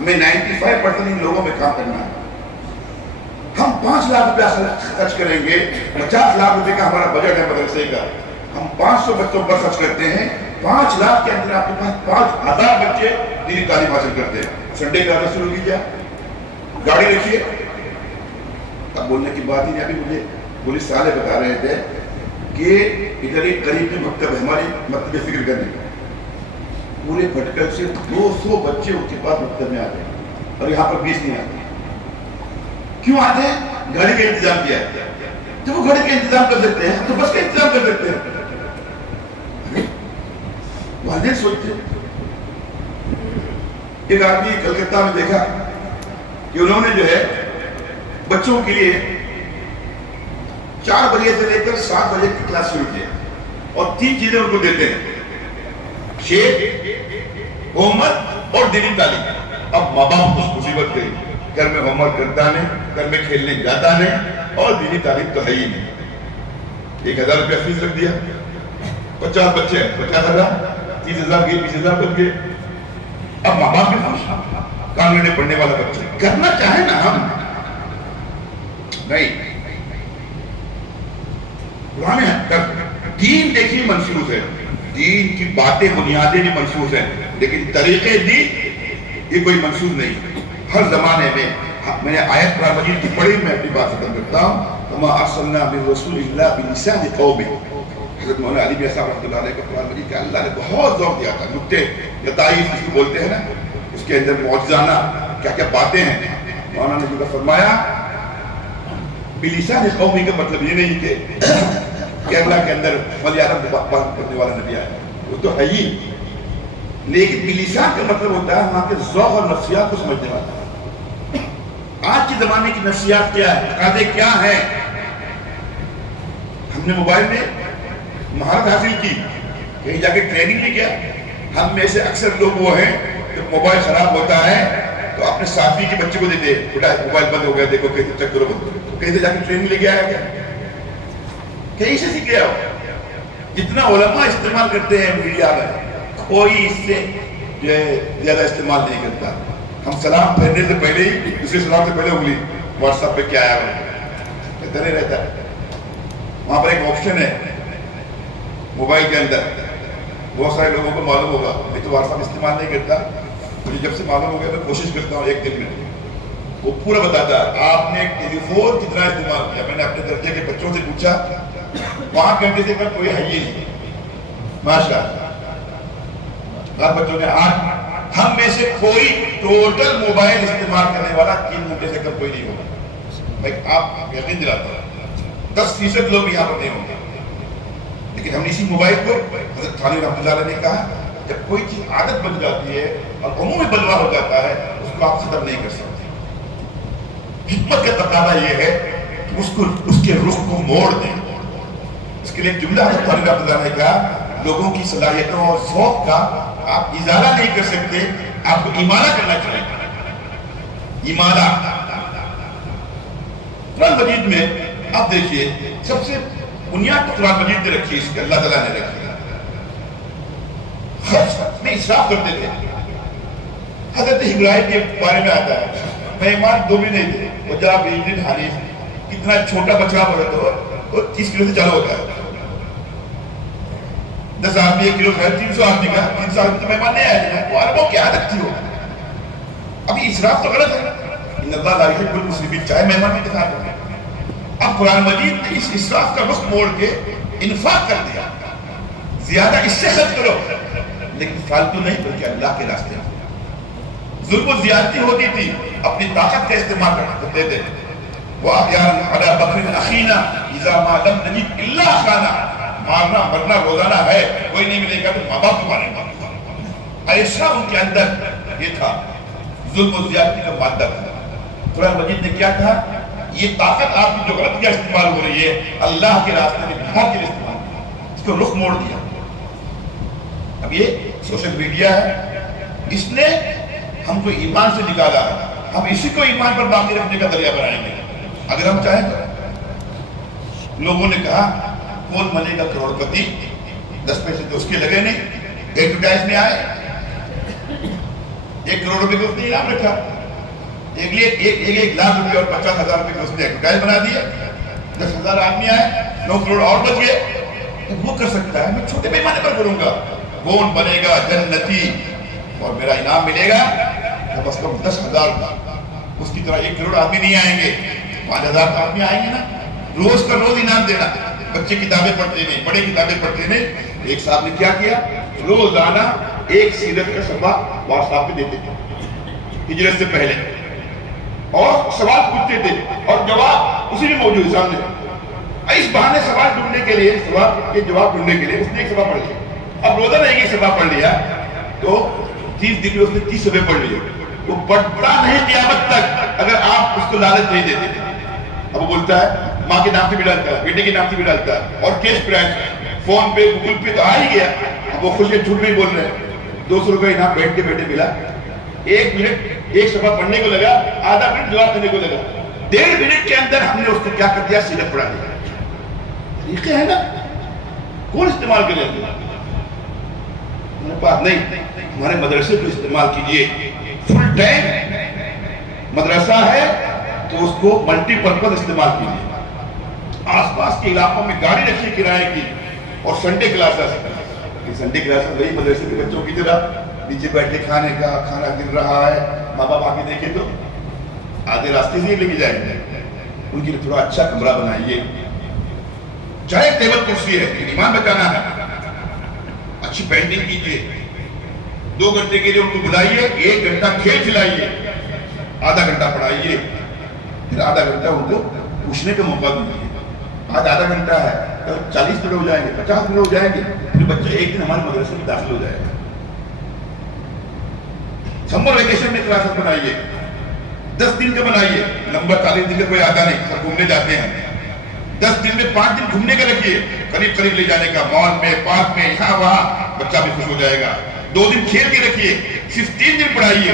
ہمیں 95% ان لوگوں میں کام کرنا ہے. ہم 5 لاکھ روپیہ خرچ کریں گے، 50 لاکھ روپے کا ہمارا بجٹ ہے مدرسے کا. ہم 500 بچوں پر خرچ کرتے ہیں. 5 لاکھ کے اندر آپ کے پاس 5,000 بچے دینی تعلیم حاصل کرتے ہیں. سنڈے کا آنا شروع کیجیے، گاڑی رکھیے. اب بولنے کی بات ہی نہیں. ابھی مجھے پولیس والے بتا رہے تھے کہ ادھر ایک قریب میں مکتب ہے، ہماری مکتب فکر کرنے کا، پورے بھٹکل سے 200 بچے ان کے پاس مکتب میں آتے ہیں اور یہاں پر 20 نہیں آتے. کیوں آتے ہیں؟ گاڑی کا انتظام کیا ہے. جب وہ گاڑی کا انتظام کر سکتے ہیں تو بس کا انتظام کر سکتے ہیں. والدین سوچتے ہیں. ایک آدمی کلکتہ میں دیکھا کہ انہوں نے جو ہے بچوں کے لیے 4 بجے سے لے کر 7 بجے کی کلاس شروع کی اور 3 چیزیں ان کو دیتے ہیں: شیخ، ہوم ورک اور دینی تعلیم. اب ماں باپ اس مصیبت گئی، گھر میں ہوم ورک کرتا نہیں، گھر میں کھیلنے جاتا نہیں اور دینی تعلیم تو ہے ہی نہیں. 1,000 روپیہ فیس رکھ دیا، 50 بچے ہیں، 50,000، 30,000 گئے، 20,000 بچ گئے. اب ماں باپ بھی خوش، کانگڑے پڑھنے والا بچہ. کرنا چاہیں نا ہم نہیں. پرانے حد تک دین دیکھیے منسوخ ہے، دین کی باتیں بنیادیں بھی منسوخ ہیں، لیکن طریقے دین یہ کوئی منسوخ نہیں۔ ہر زمانے میں میں نے آیت قرآن مجید کی پڑھی، میں اپنی بات ختم کرتا ہوں۔ وَمَا أَرْسَلْنَا مِن رَسُولٍ إِلَّا بِلِسَانِ قَوْمِهِ۔ حضرت مولانا علی میاں صاحب رحمۃ اللہ علیہ کا قرآن مجید کا اللہ نے بہت زور دیا تھا، نکتے لطائف جس کو بولتے ہیں نا، اس کے اندر معجزانہ کیا کیا باتیں ہیں۔ مولانا نے جو فرمایا بِلِسَانِ قَوْمِهِ کا مطلب یہ نہیں کہ اللہ کے اندر ملیالم میں بات کرنے والا نبی آیا، وہ تو ہے ہی، لیکن بِلِسَان کا مطلب ہوتا ہے وہاں کے ذوق اور نفسیات کو سمجھنے والا۔ آج کے زمانے کی نفسیات کیا ہے، تقاضے کیا ہیں؟ ہم نے موبائل میں مہارت حاصل کی، کہیں جا کے ٹریننگ بھی کیا۔ ہم میں سے اکثر لوگ وہ ہیں جو موبائل خراب ہوتا ہے تو اپنے ساتھی کے بچے کو دیتے، بیٹا موبائل بند ہو گیا دیکھو کہیں چیک کرو بند کرو، کہیں سے جا کے ٹریننگ لے کے آیا کیا؟ کہیں سے سیکھ گیا ہو؟ جتنا علماء استعمال کرتے ہیں میڈیا میں، کوئی اس سے جو ہے زیادہ استعمال نہیں کرتا۔ ہم سلام پھیرنے سے پہلے ہی دوسرے سلام سے پہلے انگلی واٹس ایپ پہ کیا آیا ہوا کہتا نہیں رہتا ہے۔ وہاں پر ایک آپشن ہے موبائل کے اندر، بہت سارے لوگوں کو معلوم ہوگا، میں تو واٹس ایپ استعمال نہیں کرتا، مجھے جب سے معلوم ہو گیا میں کوشش کرتا ہوں ایک دن میں، وہ پورا بتاتا ہے آپ نے ٹیلی فون کتنا استعمال کیا۔ میں نے اپنے درجے کے بچوں سے پوچھا، وہاں گھنٹے سے کوئی ہے ہی نہیں، ماشاء اللہ بچوں نے۔ آج ہم میں سے کوئی ٹوٹل موبائل استعمال کرنے والا 3 گھنٹے سے کم کوئی نہیں ہوگا، میں آپ یقین دلاتا ہوں 10% لوگ یہاں پر نہیں ہوں گے۔ لیکن ہم اسی موبائل کو حضرت تھانوی رحمۃ اللہ علیہ نے کہا جب کوئی چیز عادت بن جاتی ہے اور عمومی بلوا ہو جاتا ہے اس کو آپ ختم نہیں کر سکتے۔ حکمت کا تقاضا یہ ہے کہ اس کے رخ کو موڑ دیں۔ اس کے لیے ایک جملہ حضرت تھانوی رحمۃ اللہ نے کہا لوگوں کی صلاحیتوں اور ذوق کا آپ ازالہ نہیں کر سکتے، آپ کو امالہ کرنا چاہیے۔ امالہ قرآن مجید میں آپ دیکھیے سب سے بنیاد تو قرآن مجید نے رکھی، اس کے اللہ تعالیٰ نے رکھی۔ خرچ میں اسراف کرتے تھے۔ حضرت ابراہیم کے بارے میں آتا ہے مہمان 2 بھی نہیں تھے، وہ جب ایک حنیف کتنا چھوٹا بچہ ہوا تو وہ 30 کلو سے چالو ہوتا ہے، 10 آدمی 1 کلو کھائے 300 آدمی کا 300 آدمی تو مہمان نہیں آئے، وہ عربوں کی عادت تھی۔ وہ ابھی اسراف تو غلط ہے، ان اللہ لا یحب المسرفین، چاہے مہمان بھی دکھا دیں۔ اب قرآن مجید نے اس اسراف کا رخ موڑ کے انفاق کر دیا، زیادہ اس سے خرچ کرو لیکن فالتو نہیں بلکہ اللہ کے راستے میں۔ ظلم و زیادتی ہوتی تھی، اپنی طاقت کا استعمال کرتے تھے۔ وَأَحْيَانًا عَلَىٰ بَكْرٍ أَخِينَا إِذَا مَا لَمْ نَجِدْ إِلَّا أَخَانَا، مارنا مرنا روزانہ ہے، کوئی نہیں ملے گا تو ماں باپ کو ماریں گا۔ ایسا ان کے اندر یہ تھا، ظلم و زیادتی کا مادہ تھا۔ قرآن مجید نے کیا کہا؟ یہ طاقت آپ کی جو غلط کیا استعمال ہو رہی ہے اللہ کے راستے میں جہاد کے لیے استعمال کیا، اس کو رخ موڑ دیا۔ اب یہ سوشل میڈیا ہے، اس نے ہم کو ایمان سے نکالا ہے، ہم اسی کو ایمان پر باقی رکھنے کا ذریعہ بنائیں گے اگر ہم چاہیں تو۔ لوگوں نے کہا کون بنے گا کروڑ پتی، 10 پیسے تو اس کے لگے نہیں، ایڈورٹائز میں آئے 1 کروڑ روپے کو اس نے انعام رکھا، ایک لاکھ روپے اور 50,000 روپے کو اس نے ایڈورٹائز بنا دیا، 10,000 آدمی آئے، 9 کروڑ اور بچ گئے۔ وہ کر سکتا ہے، میں چھوٹے پیمانے پر کروں گا، کون بنے گا جنتی اور میرا انعام ملے گا، کم از کم 10,000، اس کی طرح 1 کروڑ آدمی نہیں آئیں گے، 5,000 آدمی آئیں گے نا، روز کا روز انعام دینا۔ بچے کتابیں پڑھتے نہیں، بڑے کتابیں پڑھتے نہیں۔ ایک صاحب نے کیا کیا، روزانہ 1 سیرت کا صفحہ واٹس ایپ پہ دیتے تھے ہجرت سے پہلے، اور سوال پوچھتے تھے اور جواب اسی میں موجود سامنے۔ اس بہانے سوال ڈھونڈنے کے لیے، سوال کے جواب ڈھونڈنے کے لیے اس نے 1 صفحہ پڑھ لیا۔ اب روزانہ 1 صفحہ پڑھ لیا تو 30 دن میں اس نے 30 صفحے پڑھ لیے۔ وہ پڑھتا نہیں قیامت تک اگر آپ اس کو لالچ نہیں دیتے تھے۔ اب وہ بولتا ہے ماں کے نام سے بھی ڈالتا ہے، بیٹے کے نام سے بھی ڈالتا ہے، اور کیش پرائز فون پہ گوگل پہ تو آ ہی گیا۔ اب وہ خوش ہے، جھوٹ نہیں بول رہے ہیں۔ 200 روپے انعام بیٹھ کے بیٹھے ملا، 1 منٹ 1 صفحہ پڑھنے کو لگا، آدھا منٹ جواب دینے کو لگا، 1.5 منٹ کے اندر ہم نے اس کو کیا کر دیا، سیرت پڑھا دیا۔ طریقے ہے نا، کون استعمال کرے گا؟ ہمارے پاس نہیں۔ ہمارے مدرسے کو استعمال کیجئے، فل ٹائم مدرسہ ہے تو اس کو ملٹی پرپز استعمال کیجئے۔ آس پاس کے علاقوں میں گاڑی رکھی کرائے کی، اور سنڈے کلاسز، سنڈے کلاسز وہی مدرسے کے بچوں کی طرح نیچے بیٹھ کے کھانے کا، کھانا گر رہا ہے، ماں باپ آ کے دیکھے تو آدھے راستے سے لے کے جائیں گے. ان کے لیے تھوڑا اچھا کمرہ بنائیے، چاہے ٹیبل کرسی ہے، ایمان بچانا ہے، اچھی پینٹنگ کیجیے. 2 گھنٹے کے لیے ان کو بلائیے، 1 گھنٹہ کھیل کھلائیے، آدھا گھنٹہ پڑھائیے، پھر آدھا گھنٹہ ان کو پوچھنے کا موقع دیجیے. آج آدھا گھنٹہ ہے، کل 40 منٹ ہو جائیں گے، 50 منٹ ہو جائیں گے، پھر بچے ایک دن ہمارے مدرسے میں داخل ہو جائے گا. سمر ویکیشن میں کلاسز بنائیے، 10 دن کا بنائیے، لمبا 40 دن کا کوئی آتا نہیں، سب گھومنے جاتے ہیں. 10 دن میں 5 دن گھومنے کا رکھیے، قریب قریب لے جانے کا، مال میں، پارک میں، یہاں وہاں، بچہ بھی خوش ہو جائے گا. 2 دن کھیل کے رکھیے، صرف 3 دن پڑھائیے.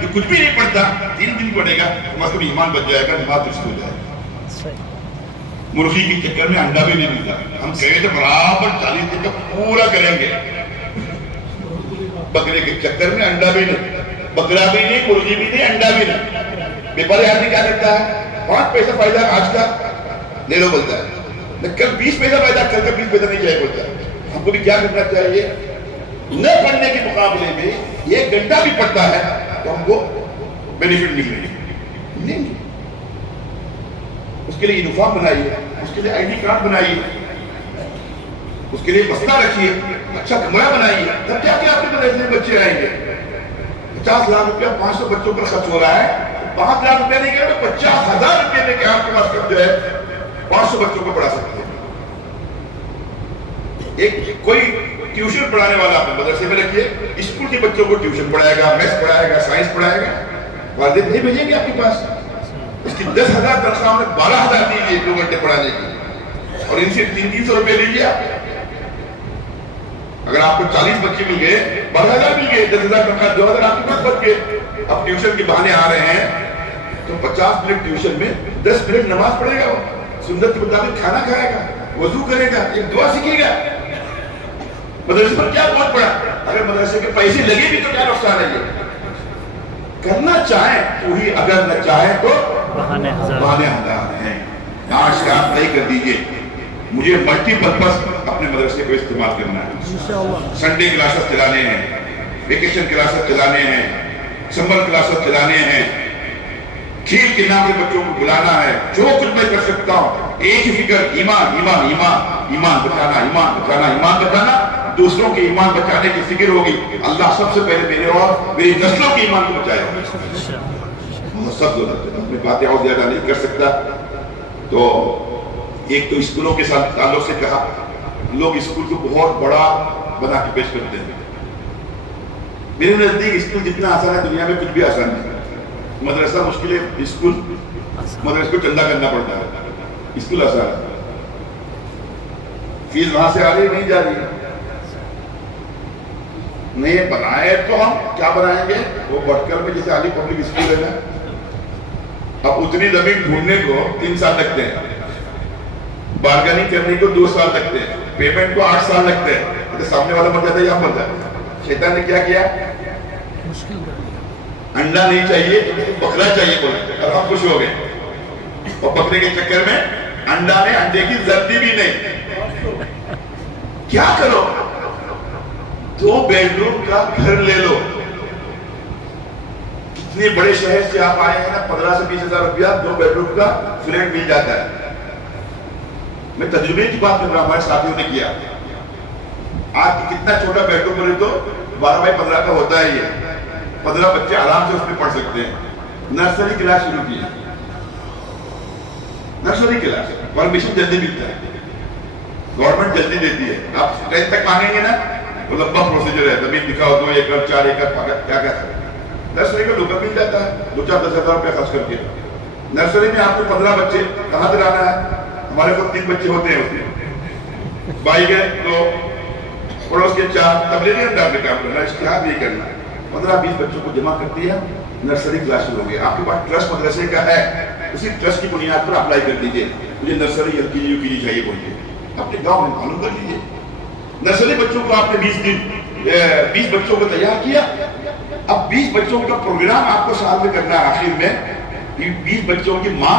جو کچھ بھی نہیں پڑھتا 3 دن پڑھے گا، مطلب ایمان بچ جائے گا، نماز درست ہو جائے گا. مرغی کے چکر میں انڈا بھی نہیں ملتا. ہم کہے تھے برابر 40 دن کا پورا کریں گے. بکرے کے چکر میں انڈا بھی نہیں، بکرا بھی نہیں، مرغی بھی نہیں، انڈا بھی نہیں. بیپاری آدمی کیا کرتا ہے؟ 5 پیسہ فائدہ آج کا لے لو بولتا ہے، کل 20 پیسہ فائدہ، کل کا 20 پیسہ نہیں چاہیے بولتا ہے. ہم کو بھی کیا کرنا چاہیے؟ نہ پڑھنے کے مقابلے میں 1 گھنٹہ بھی پڑھتا ہے تو ہم کو بینیفٹ ملیں گے. اس کے لیے یونیفارم بنائیے، اس کے لیے آئی ڈی کارڈ بنائیے، اس کے لیے بستہ رکھیے، اچھا کمرہ بنائیے. تب کیا کہ آپ کے مدرسے میں بچے آئیں گے. 50 لاکھ روپیہ 500 بچوں پر خرچ ہو رہا ہے، 5 لاکھ روپیہ نہیں کہہ رہا، 50,000 روپیہ میں کہ آپ کے پاس جو ہے 500 بچوں کو پڑھا سکتے ہیں. ایک کوئی ٹیوشن پڑھانے والا اپنے مدرسے میں رکھیے، اسکول کے بچوں کو ٹیوشن پڑھائے گا، میتھس پڑھائے گا، سائنس پڑھائے گا. والدین نہیں بھیجیں گے آپ کے پاس. اس کی 10,000 تنخواہ میں 12,000 دیجیے 2 گھنٹے پڑھانے کی، اور ان سے 300 روپے لیجیے آپ. اگر آپ کو 40 بچے مل گئے، 12,000 مل گئے، 10,000 تنخواہ 2,000 آپ کے پاس بچ گئے. اب ٹیوشن کے بہانے آ رہے ہیں تو 50 منٹ ٹیوشن میں 10 منٹ نماز پڑھے گا، سنت کے مطابق کھانا کھائے گا، وضو کرے گا، ایک دعا سیکھے گا. مدرسے پر کیا بہت پڑا؟ اگر مدرسے کے پیسے لگے بھی تو کیا نقصان ہے؟ یہ کرنا چاہیں تو ہی، اگر نہ چاہیں تو بہانے ہزار ہیں. آج کا آپ طے کر دیجئے، مجھے ملٹی پرپس اپنے مدرسے کو استعمال کرنا ہے. سنڈے کلاسز چلانے ہیں، ویکیشن کلاسز چلانے ہیں، سمر کلاسز چلانے ہیں، کھیل کے نام سے بچوں کو بلانا ہے. جو کچھ میں کر سکتا ہوں، ایک ہی فکر، ایمان ایمان ایمان، ایمان بچانا، ایمان بچانا، ایمان بچانا. دوسروں کے ایمان بچانے کی فکر ہوگی، اللہ سب سے پہلے میرے اور میری نسلوں کے ایمان کو بچائے گا. سب میں باتیں اور زیادہ نہیں کر سکتا. تو ایک تو اسکولوں کے ساتھ تعلق سے کہا، لوگ اسکول کو بہت بڑا بنا کے پیش کرتے ہیں. میرے نزدیک اسکول جتنا آسان ہے دنیا میں کچھ بھی آسان نہیں. مدرسہ مشکل ہے، اسکول مدرسے کو چندہ کرنا پڑتا ہے. اسکول آسان ہے، فیس وہاں سے آ رہی نہیں جا رہی ہے. نہیں بنائے تو ہم کیا بنائیں گے؟ وہ بٹکر میں جیسے علی پبلک اسکول ہے نا، اب اتنی زمین ڈھونڈنے کو 3 سال لگتے ہیں، بارگننگ کرنے کو 2 سال لگتے ہیں، پیمنٹ کو 8 سال لگتے ہیں. سامنے والا مر جاتا ہے یا مر جاتا ہے. شیطان نے کیا کیا؟ انڈا نہیں چاہیے، بکرا چاہیے بولے، اور ہم خوش ہو گئے. اور بکرے کے چکر میں انڈا میں انڈے کی زردی بھی نہیں. کیا کرو؟ 2 بیڈ روم کا گھر لے لو. کتنے بڑے شہر سے آپ آئے ہیں نا، 15 سے 20 ہزار روپیہ 2 بیڈ روم کا فلیٹ مل جاتا ہے. میں تجربے کی بات کر رہا ہوں، ہمارے ساتھیوں نے کیا. آج کتنا چھوٹا بیڈ روم بولے تو 12 بائی 15 کا ہوتا ہے. یہ 15 بچے آرام سے اس میں پڑھ سکتے ہیں. نرسری کلاس شروع کی ہے، نرسری کلاس پرمیشن جلدی ملتا ہے، گورنمنٹ جلدی دیتی ہے. آپ 10 تک مانگیں گے نا، وہ لمبا پروسیجر ہے، زمین دکھاؤ 2 ایکڑ 4 ایکڑ کیا کیا. نرسری کا لوکل مل جاتا ہے 2-4-10 ہزار روپیہ خرچ کر کے. نرسری میں آپ کو 15 بچے کہاں سے لانا ہے؟ ہمارے کو 3 بچے ہوتے ہیں اس میں، بائی گئے تو پڑوس کے 4 تبلیغی انداز میں کام کرنا، اشتہار نہیں کرنا. 15-20 بچوں کو جمع کرتی ہے، نرسری کلاس شروع ہو گئی. آپ کے پاس ٹرسٹ مدرسے کا ہے، اسی ٹرسٹ کی بنیاد پر اپلائی کر دیجیے. مجھے نرسری ایل کے جی یو کے جی چاہیے بولیے، اپنے گاؤں میں معلوم کر لیجیے. نرسری بچوں کو آپ نے 20 بچوں کو تیار کیا. اب 20 بچوں کا پروگرام آپ کو سال میں کرنا ہے. آخر میں 20 بچوں کی ماں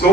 100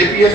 APS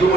2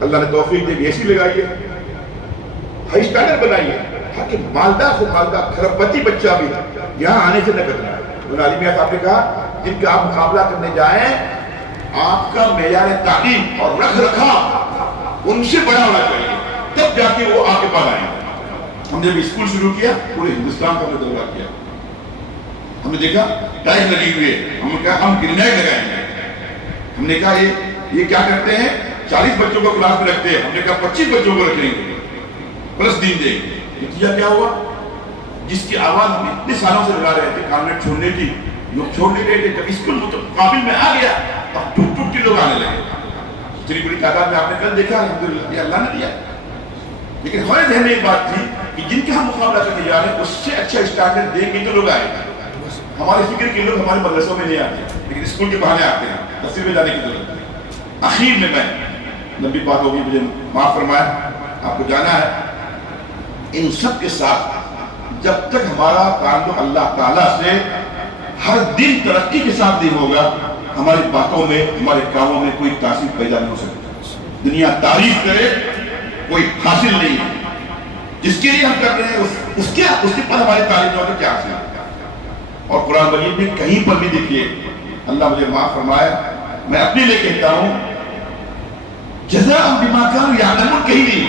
اللہ نے توفیق دے دی، اے سی لگائیے، ہائی اسٹینڈرڈ بنائیے، تاکہ مالدار سے مالدار کھربپتی بچہ بھی یہاں آنے سے نہ کرنا ہے۔ مولانا علی میاں صاحب نے کہا جن کا آپ مقابلہ کرنے جائیں آپ کا معیار تعلیم اور رکھ رکھاو ان سے بڑا ہونا چاہیے، تب جا کے وہ آپ کے پاس آئیں۔ ہم نے جب اسکول شروع کیا پورے ہندوستان کا ہم نے دورہ کیا، ہم نے دیکھا ٹائل لگی ہوئی ہے، ہم نے کہا ہم گرینیڈ لگائیں گے، ہم نے کہا یہ کیا کرتے ہیں 40 بچوں کو کلاس میں رکھتے ہیں، ہم نے کہا 25 بچوں کو رکھیں گے پلس دین دیں گے۔ نتیجہ کیا ہوا؟ جس کی آواز ہم اتنے سالوں سے لگا رہے تھے کانوینٹ چھوڑنے کی، لوگ چھوڑ نہیں رہے تھے، جب اسکول قابل میں آ گیا اب ٹوٹ ٹوٹ کے لوگ آنے لگے، اتنی بڑی تعداد میں آپ نے کل دیکھا، الحمدللہ یہ اللہ نے دیا۔ لیکن ہمارے ذہن میں ایک بات تھی کہ جن کا ہم مقابلہ کرنے جا رہے ہیں اس سے اچھا اسٹینڈرڈ دیں گے تو لوگ آئے گا۔ ہماری فکر کے لوگ ہمارے مدرسوں میں نہیں آتے لیکن اسکول کے بہانے آتے ہیں، تفسیر میں جانے کی ضرورت ہے۔ آخر میں لمبی بات ہوگی، مجھے معاف فرمائے، آپ کو جانا ہے ان سب کے ساتھ جب تک ہمارا تعلق اللہ تعالیٰ سے ہر دن ترقی کے ساتھ نہیں ہوگا، ہماری باتوں میں ہمارے کاموں میں کوئی تاثیر پیدا نہیں ہو سکتی۔ دنیا تعریف کرے کوئی حاصل نہیں ہے، جس کے لیے ہم کر رہے ہیں اس کے پر ہماری تعریف ہوگی کیا حاصل ہے۔ اور قرآن مجید میں کہیں پر بھی دیکھیے، اللہ مجھے معاف فرمائے، میں اپنے لیے کہتا ہوں جزاء بما كانوا يعملون کہیں نہیں،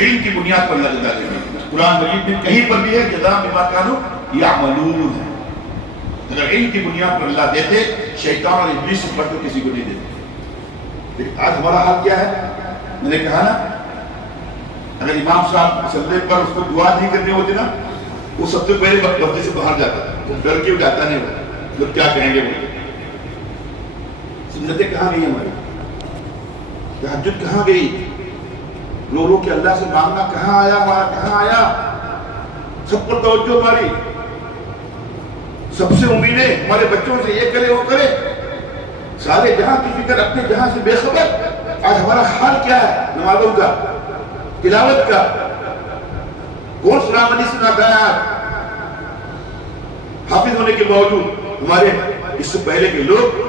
علم کی بنیاد پر اللہ جزا دے گا۔ قرآن مجید میں کہیں پر بھی ہے جزاء بما كانوا يعملون ہے۔ اگر علم کی بنیاد پر اللہ دیتے شیطان اور ابلیس سے بڑھ کر کسی کو نہیں دیتے۔ لیکن آج ہمارا حال کیا ہے؟ میں نے کہا نا اگر امام صاحب مسلح پر اس کو دعا نہیں کرنی ہوتی نا وہ سب سے پہلے مسجد سے باہر جاتا ہے، وہ ڈر کے جاتا نہیں، وہ لوگ کیا کہیں گے، وہ سنتیں کہاں گئی ہماری، تہجد کہاں گئی، رو رو کے اللہ سے مانگنا کہاں آیا ہمارا، کہاں آیا؟ سب پر توجہ ہماری، سب سے امیدیں ہمارے بچوں سے یہ کرے وہ کرے، سارے جہاں کی فکر اپنے جہاں سے بے خبر۔ آج ہمارا حال کیا ہے نمازوں کا، تلاوت کا؟ کون سلام علی سناتا ہے؟ آپ حافظ ہونے کے باوجود ہمارے اس سے پہلے کے لوگ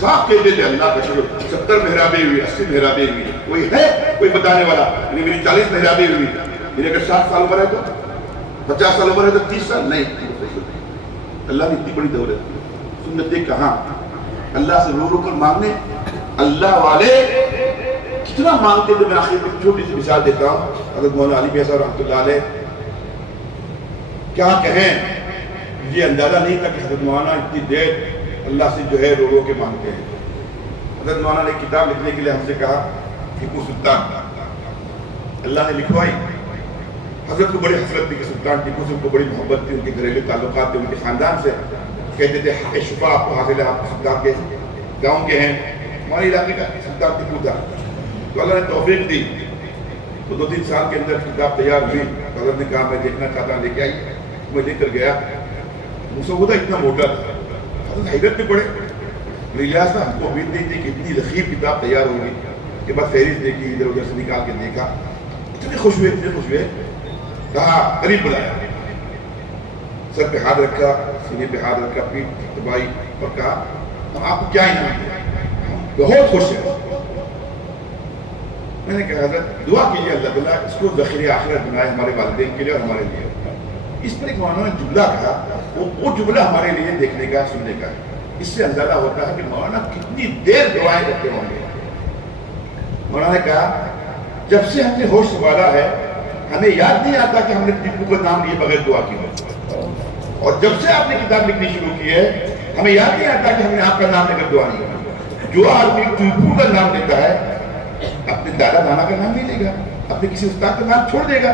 صاف کہتے تھے اللہ کا شکر 70 محرابیں ہوئی، 80 محرابیں ہوئی، کوئی ہے کوئی بتانے والا؟ میری 40 محرابیں ہوئی، میرے اگر 60 سال عمر ہے تو 50 سال عمر ہے تو 30 سال نہیں۔ اللہ نے اتنی بڑی دولت دی، سنتیں کہاں؟ اللہ سے رو رو کر مانگنے، اللہ والے کتنا مانگتے تھے۔ میں آخر میں چھوٹی سی مثال دیتا ہوں، حضرت مولانا علی میاں صاحب رحمۃ اللہ علیہ کیا کہیں، یہ اندازہ نہیں تھا کہ حضرت مولانا اتنی دیر اللہ سے جو ہے رو رو کے مانگتے ہیں۔ حضرت مولانا نے کتاب لکھنے کے لیے ہم سے کہا ٹیپو سلطان، اللہ نے لکھوائی، حضرت کو بڑی حسرت تھی کہ سلطان ٹیپو سے ان کو بڑی محبت تھی، ان کے گھریلو تعلقات تھے ان کے خاندان سے، کہتے تھے حق شفا آپ کو حاصل ہے، آپ کو سلطان کے گاؤں کے ہیں، ہمارے علاقے کا سلطان ٹیپو تھا۔ تو اللہ نے توفیق دی تو 2-3 سال کے اندر کتاب تیار ہوئی، حضرت نے کہا میں دیکھنا چاہتا ہوں، لے کے آئی، میں لے کر گیا، مسودہ اتنا موٹا تھا، حضرت حیرت میں پڑے، لہٰذا ہم کو امید نہیں تھی کہ اتنی ضخیم کتاب تیار ہوگی۔ کے بعد فہرست دیکھی، ادھر ادھر سے نکال کے دیکھا، اتنے خوش ہوئے، کہا قریب بلایا، سر پہ ہاتھ رکھا، سینے پہ ہاتھ رکھا، پیٹھ دبائی اور کہا ہم آپ کو کیا انعام دیں، ہم بہت خوش ہیں۔ میں نے کہا حضرت دعا کیجیے اللہ تعالیٰ اس کو ذخیرہ آخرت بنائے ہمارے والدین کے لیے اور ہمارے لیے۔ اس پر ایک مولانا نے جملہ کہا، وہ جملہ ہمارے لیے دیکھنے کا سننے کا ہے، اس سے اندازہ ہوتا ہے کہ مولانا کتنی دیر دعائیں کرتے ہوں گے۔ مولانا نے کہا جب سے ہم نے ہوش سنبھالا ہے ہمیں یاد نہیں آتا کہ ہم نے ٹیپو کا نام لیے بغیر دعا کی ہو، اور جب سے آپ نے کتاب لکھنی شروع کی ہے ہمیں یاد نہیں آتا کہ ہم نے آپ کا نام لے کر دعا نہیں کی۔ جو آدمی ٹیپو کا نام لیتا ہے اپنے دادا نانا کا نام نہیں لے گا، اپنے کسی استاد کا نام چھوڑ دے گا۔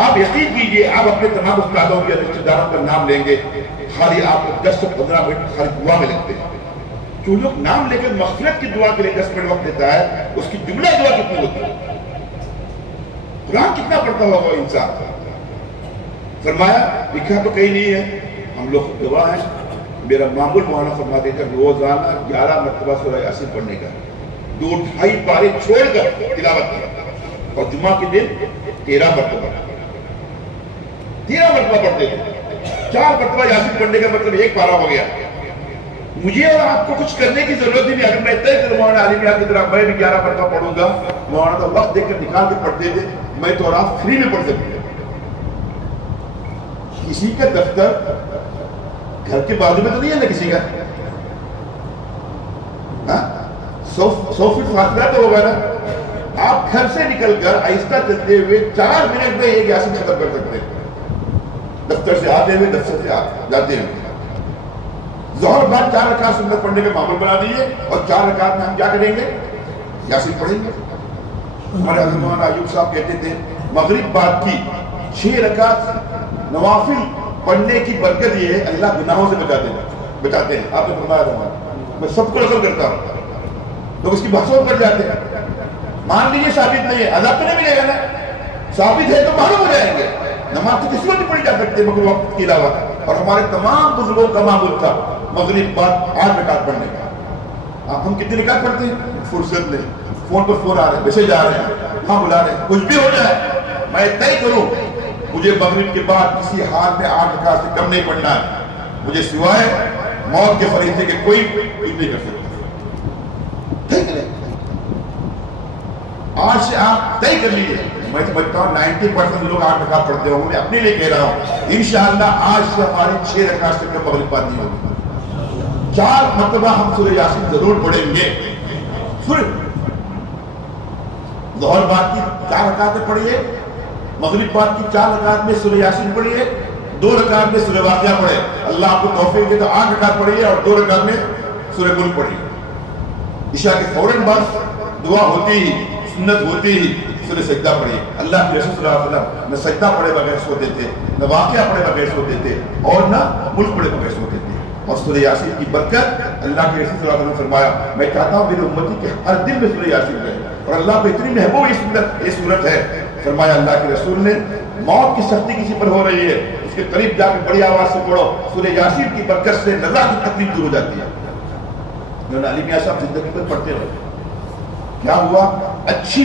آپ یقین کیجئے آپ اپنے تمام استادوں کے رشتہ داروں کا نام لیں گے، خالی آپ 10 سے 15 منٹ خالی دعا میں لگتے ہیں۔ جو لوگ نام لے کر مغفرت کی دعا کے لیے 10 منٹ وقت دیتا ہے اس کی جملہ دعا کتنی ہوتی ہے، قرآن کتنا پڑھتا ہوگا وہ انسان۔ فرمایا لکھا تو کہیں نہیں ہے، ہم لوگ گواہ ہیں، میرا معمول مولانا فرماتے تھے روزانہ 11 مرتبہ سورہ یاسین پڑھنے کا، 2-2.5 پارے چھوڑ کر تلاوت کرتا، اور جمعہ کے دن 13 مرتبہ پڑھتے تھے۔ 4 مرتبہ یاسین پڑھنے کا مطلب 1 پارہ ہو گیا، مجھے اور آپ کو کچھ کرنے کی ضرورت ہی نہیں. اگر میں طے کروں مولانا علی میاں کی طرح میں بھی 11 برقع پڑھوں گا, مولانا تو وقت دے کر نکال کے پڑھتے تھے, میں تو اور آپ فری میں پڑھ سکتے. کسی کا دفتر گھر کے بازو میں تو نہیں ہے نا کسی کا, 100 فٹ فاصلہ تو ہوگا نا. آپ گھر سے نکل کر آہستہ چلتے ہوئے 4 منٹ میں ایک یاسین ختم کر سکتے ہیں, دفتر سے آتے ہوئے دفتر سے جاتے ہوئے. ظہر بعد 4 رکعت سنت پڑھنے کا معمول بنا دیجیے, اور 4 رکعت میں ہم کیا کریں گے, یاسین پڑھیں گے. ہمارے حضرت مولانا ایوب صاحب کہتے تھے مغرب بعد کی 6 رکعت نوافل پڑھنے کی برکت یہ ہے اللہ گناہوں سے بچاتے ہیں. آپ نے فرمایا میں سب کو نقل کرتا ہوں, لوگ اس کی بحثوں پر جاتے ہیں. مان لیجیے ثابت نہیں ہے, عذاب تو نہیں ملے گا نا, ثابت ہے تو معلوم ہو جائیں گے. نماز تو کسی کو نہیں پڑھی جا سکتی مگر وقت کے علاوہ, اور ہمارے تمام بزرگوں کا معمول تھا مغرب بعد 8 رکعت پڑھنے کا. ہم کتنی رکعت پڑھتے ہیں, فرصت نہیں, فون پر فون آ رہے ہیں, میسج آ رہے ہیں, ہاں بلا رہے ہیں, کچھ بھی ہو جائے میں طے کروں مجھے مغرب کے بعد کسی حال میں 8 رکعت سے کم نہیں پڑھنا ہے, مجھے سوائے موت کے فریضے کے کوئی کچھ نہیں کر سکتا. ٹھیک ہے, آج سے آپ طے کر لیجیے. میں سمجھتا ہوں 90% لوگ 8 رکعت پڑھتے ہوں, میں اپنے لیے کہہ رہا ہوں انشاءاللہ آج سے ہماری 6 رکعت سے کم مغرب بعد نہیں ہوگی. 4 مرتبہ ہم سورہ یاسین ضرور پڑھیں گے. ظہر بعد کی 4 رکعتیں پڑھیے, مغرب بعد کی 4 رکعت میں سورہ یاسین پڑھیے, 2 رکعت میں سورہ واقعہ پڑھے. اللہ آپ کو توفیق دے تو 8 رکعت پڑھیے اور 2 رکعت میں سورہ ملک پڑھیے. عشاء کے فوراً بعد دعا ہوتی ہی, سنت ہوتی ہی سورہ سجدہ پڑھیے. اللہ کے رسول صلی اللہ علیہ وسلم نہ سجدہ پڑھے بغیر سوتے تھے, نہ واقعہ پڑھے بغیر سوتے تھے, اور نہ ملک پڑھے بغیر سوتے تھے. اور سورہ یاسین کی برکت اللہ کے رسول صلی اللہ علیہ وسلم نے فرمایا میں چاہتا ہوں میری امتی کے ہر دل میں سورہ یاسین رہے, اور اللہ کو اتنی محبوب یہ صورت ہے. فرمایا اللہ کے رسول نے موت کی سختی کسی پر ہو رہی ہے اس کے قریب جا کے بڑی آواز سے پڑھو, سورہ یاسین کی برکت سے نزا کی تکلیف دور ہو جاتی ہے. مولانا علی میاں صاحب زندگی میں پڑھتے رہے. کیا ہوا, اچھی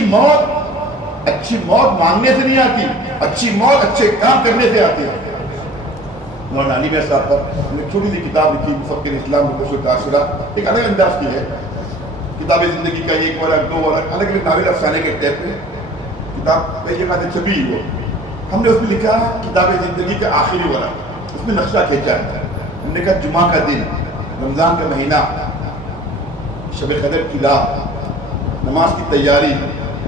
موت مانگنے سے نہیں آتی, اچھی موت اچھے کام کرنے سے آتی ہے. مولانا علی میاں صاحب پر نے چھوٹی سی کتاب لکھی مفکر اسلام میں تاثرات, ایک الگ انداز کی ہے. کتاب زندگی کا 1 ورق 2 ورق الگ الگ ناول افسانے کے ٹیپ میں کتاب پہلے کا چھپی ہی ہو. ہم نے اس میں لکھا کتاب زندگی کا آخری ورق, اس میں نقشہ کھینچا ہے. ہم نے کہا جمعہ کا دن, رمضان کا مہینہ, شب قدر کی رات, نماز کی تیاری,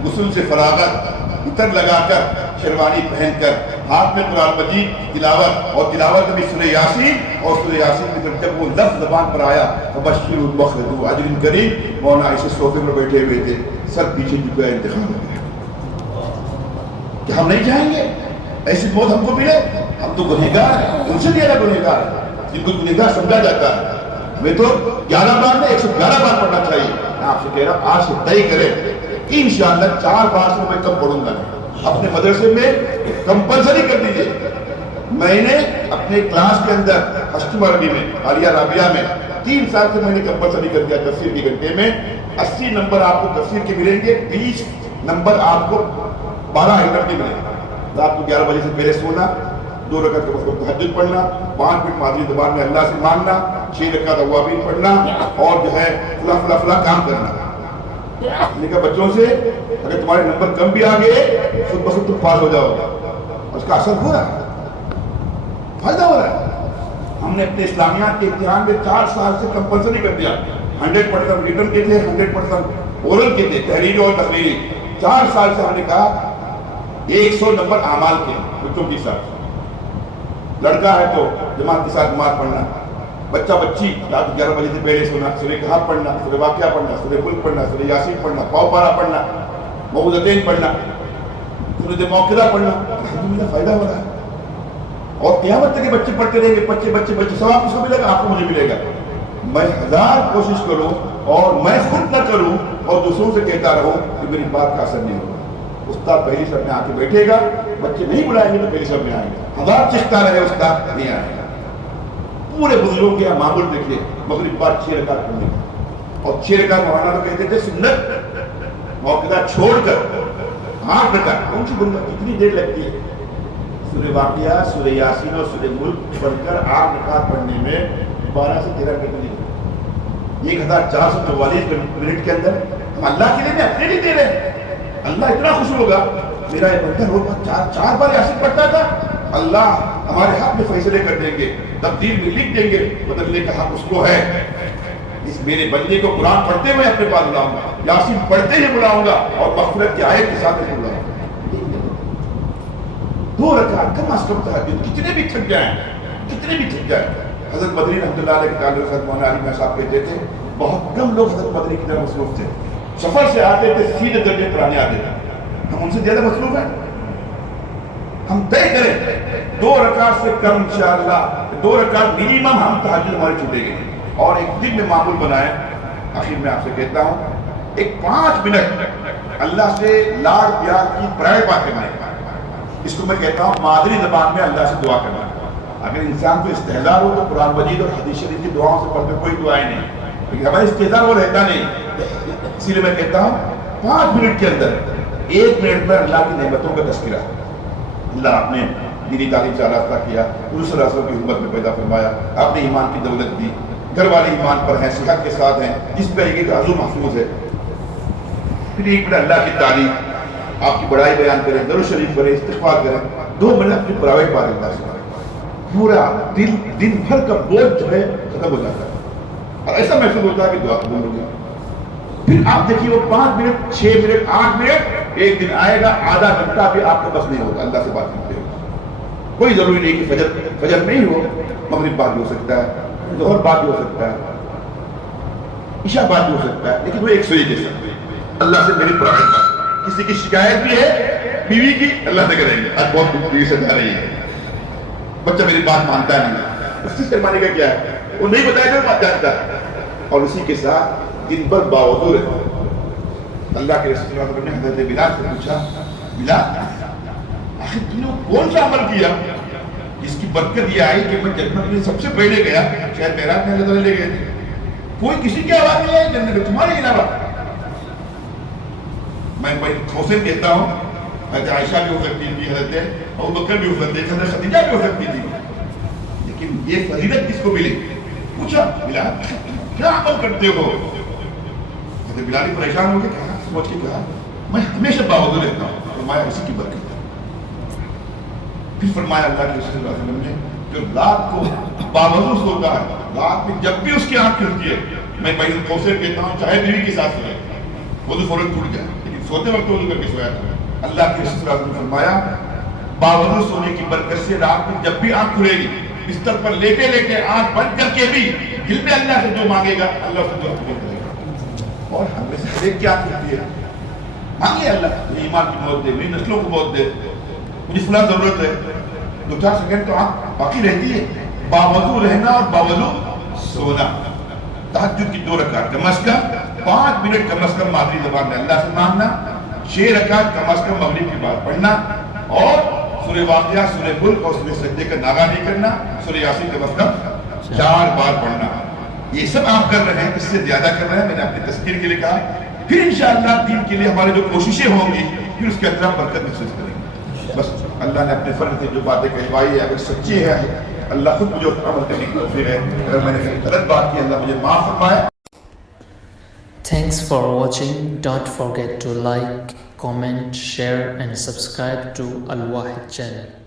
غسل سے فراغت, عطر لگا کر, شیروانی پہن کر, ہاتھ میں قرآن مجید تلاوت, اور تلاوت میں سورہ یاسین, اور سورہ یاسین میں جب وہ لفظ زبان پر آیا فبشر المخلد اجر کریم, مولانا ایسے صوفے پر بیٹھے ہوئے تھے, سر پیچھے جھکا, انتخاب ہو گیا کہ ہم نہیں جائیں گے, ایسی موت ہم کو ملے, ہم تو گنہگار ہیں, ان سے زیادہ گنہگار ہیں, جن کو گنہگار سمجھا جاتا ہے. ہمیں تو 11 بار نہیں 111 بار پڑھنا چاہیے. میں آپ سے کہہ رہا ہوں آج سے طے کریں انشاءاللہ 4 بار سے میں کم پڑھوں گا نہیں. اپنے مدرسے میں کمپلسری کر دیجئے. میں نے اپنے کلاس کے اندر ہشتم عربی میں, عالیہ رابعہ میں 3 سال سے میں نے کمپلسری کر دیا. تفسیر کے گھنٹے میں 80 نمبر آپ کو تفسیر کے ملیں گے, 20 نمبر آپ کو 12 آئٹم کے ملیں گے. رات کو 11 بجے سے پہلے سونا, 2 رکعت کے وقت تہجد پڑھنا, 5 منٹ مادری زبان میں اللہ سے مانگنا, 6 رکعت اوابین پڑھنا, اور جو ہے فلاں کام کرنا. لیکن بچوں سے اگر تمہارے نمبر کم بھی آ گئے خود بخود تم پاس ہو جاؤ گے. اس کا اثر ہو رہا ہے, فائدہ ہو رہا ہے. ہم نے اپنے اسلامیات کے امتحان میں 4 سال سے کمپلسری کر دیا. 100% ریٹن کے تھے, 100% اورل کے تھے, تحریری اور تقریری. 4 سال سے ہم نے کہا 100 نمبر اعمال کے بچوں کے ساتھ. لڑکا ہے تو جماعت کے ساتھ نماز پڑھنا, بچہ بچی رات 11 بجے سے پہلے سونا, سورہ کہف پڑھنا, سورہ واقعہ پڑھنا, سورہ ملک پڑھنا, سورہ یاسین پڑھنا, پاؤ پارا پڑھنا, موعظتین پڑھنا, سورہ موقعہ پڑھنا. الحمدللہ فائدہ ہو رہا ہے. اور قیامت تک کے بچے پڑھتے رہیں گے, بچے ثواب کس کو ملے گا, آپ کو مجھے ملے گا. میں 1000 کوشش کروں اور میں خود نہ کروں اور دوسروں سے کہتا رہوں کہ میری بات کا اثر نہیں ہوگا. استاد پہلی سب میں آ کے بیٹھے گا, بچے نہیں بلائیں گے تو پہلی سب میں آئیں گے. 1000 چشتہ رہے استاد نہیں آئے گا. پورے بزرگوں کے معمول دیکھیے, مغرب بعد 6 رکعت پڑھنے کا, اور 6 رکعت مولانا تو کہتے تھے سنت موقع چھوڑ کر 8 رکعت. کون سی بننا کتنی دیر لگتی ہے. سورہ واقعہ, سورہ یاسین اور سورہ ملک پڑھ کر 8 رکعت پڑھنے میں 12 سے 13 منٹ نہیں. 1444 منٹ کے اندر ہم اللہ کے لیے اپنے لیے دے رہے ہیں. اللہ اتنا خوش ہوگا. میرا یہ بندہ روز چار بار یاسین پڑھتا تھا, اللہ ہمارے حق میں فیصلے کر دیں گے, تقدیر میں لکھ دیں گے, بدلنے کا حق اس کو ہے. اس میرے بندے کو قرآن پڑھتے ہوئے اپنے پاس بلاؤں گا, یاسین پڑھتے ہی بلاؤں گا, اور مغفرت کی آیت کے ساتھ بلاؤں گا. 2 رکعت کم از کم تہجد, کتنے بھی تھک جائیں. حضرت مدنی رحمۃ اللہ علیہ کے تعلق حضرت مولانا علی صاحب کہتے تھے بہت کم لوگ حضرت مدنی کی طرح مصروف تھے. سفر سے آتے تھے سیدھے درجے پرانے آتے تھے. ہم ان سے زیادہ مصروف ہیں. ہم طے کریں 2 رکعت سے کم انشاءاللہ 2 رکعت منیمم ہم تہجد ہماری چھوٹے گی, اور ایک دن میں معمول بنائیں. آخر میں آپ سے کہتا ہوں, ایک 5 منٹ اللہ سے لاڑ پیار کی پرائے بات کرنا ہے. اس کو میں کہتا ہوں مادری زبان میں اللہ سے دعا کرنا. اگر انسان کو استحضار ہو تو قرآن مجید اور حدیث شریف کی دعاؤں سے پڑھ کے کوئی دعائیں نہیں, لیکن ہمارا استحضار وہ رہتا نہیں. اسی لیے میں کہتا ہوں 5 منٹ کے اندر 1 منٹ میں اللہ کی نعمتوں کا تذکرہ. اللہ آپ نے دینی تعلیم سے آراستہ کیا, حضور صلی اللہ علیہ وسلم کی حکومت میں پیدا فرمایا, آپ نے ایمان کی دولت دی, گھر والے ایمان پر ہیں, صحت کے ساتھ ہیں, جس پہ ایک عزو محفوظ ہے. پھر 1 منٹ اللہ کی تعلیم, آپ کی بڑائی بیان کریں, درود شریف پڑھیں, استغفار کریں. 2 منٹ اپنی پرائیویٹ بات اللہ سے, پورا دن بھر کا بوجھ جو ہے ختم ہو جاتا ہے, اور ایسا محسوس ہوتا ہے کہ دعا قبول ہو گئی. پھر آپ دیکھیے وہ 5 منٹ 6 منٹ 8 منٹ ایک دن آئے گا, آدھا گھنٹہ بھی آپ کے بس نہیں ہوگا اللہ سے بات کرتے ہو. کوئی ضروری نہیں کہ فجر نہیں ہو, مغرب بعد بھی ہو سکتا ہے, ظہر بعد بھی ہو سکتا ہے, عشاء بعد بھی ہو سکتا ہے, لیکن وہ ایک سوئی جیسا. اللہ سے میری پرائیویٹ بات, کسی کی شکایت بھی ہے بیوی کی, اللہ سے کریں گے آج بہت بیوی سے جا رہی ہے, بچہ میری بات مانتا نہیں, اس سے شرمانے کا کیا ہے, وہ نہیں بتایا جو بات جانتا ہے. اور اسی کے ساتھ دن بھر باوضو رہے. اللہ کے رسول صلی اللہ علیہ وسلم نے حضرت بلال سے پوچھا, بلال آخر تم نے کون سا عمل کیا جس کی برکت یہ آئی کہ میں جنت میں سب سے پہلے گیا, شاید معراج میں اللہ تعالیٰ لے گئے تھے, کوئی کسی کی آواز نہیں آئی جنت میں تمہارے علاوہ. میں حسین کہتا ہوں, حضرت عائشہ بھی ہو سکتی تھی, حضرت ابوبکر بھی ہو سکتے تھے, حضرت خدیجہ بھی ہو سکتی تھی, لیکن یہ فضیلت کس کو ملی؟ پوچھا بلال کیا عمل کرتے ہو؟ حضرت بلال بھی پریشان ہو گئے, کہا سوچ کے کہا میں ہمیشہ باوضو رہتا ہوں. فرمایا اسی کی برکت. پھر فرمایا اللہ کے رسول صلی اللہ علیہ وسلم نے جو رات کو باوضو سوتا ہے, رات میں جب بھی اس کی آنکھ کھلتی ہے, میں بھائی کوثر کہتا ہوں چاہے بیوی کے ساتھ سوئے وضو فوراً ٹوٹ جائے, لیکن سوتے وقت وضو کر کے سویا تھا. اللہ کے رسول صلی اللہ علیہ وسلم نے فرمایا باوضو سونے کی برکت سے رات میں جب بھی آنکھ کھلے گی, بستر پر لیٹے لیٹے آنکھ بند کر کے بھی دل میں اللہ سے جو مانگے گا اللہ سے دعا قبول کرے گا. اور ہمیں سے دیکھ کیا کرتی ہے, مانگے اللہ مجھے ایمان کی موت دے, میری نسلوں کو موت دے, مجھے فلاں ضرورت ہے. 2-4 سیکنڈ تو آنکھ باقی رہتی ہے. باوضو رہنا اور باوضو سونا. تہجد کی 2 رکعت کم از کم 5 منٹ کم از کم مادری زبان میں اللہ سے مانگنا, 6 رکعت کم از کم مغرب کی بات پڑھنا, اور سورہ واقعہ, سورہ ملک اور سورہ سجدے کا ناغہ نہیں کرنا, سورہ یاسین کم از کم 4 بار پڑھنا. یہ سب آپ کر رہے ہیں, اس سے زیادہ کر رہے ہیں. میں نے اپنی تذکیر کے لیے کہا, پھر انشاءاللہ دین کے لیے ہماری جو کوششیں ہوں گی پھر اس کے اندر ہم برکت محسوس کریں گے. بس اللہ نے اپنے فرد سے جو باتیں کہوائی ہے اگر سچی ہے, اللہ خود مجھے عمل کرنے کی توفیق ہے. اگر میں نے غلط بات کی اللہ مجھے معاف فرمائے. Thanks for watching. Don't forget to like, comment, share and subscribe to Al Wahid channel.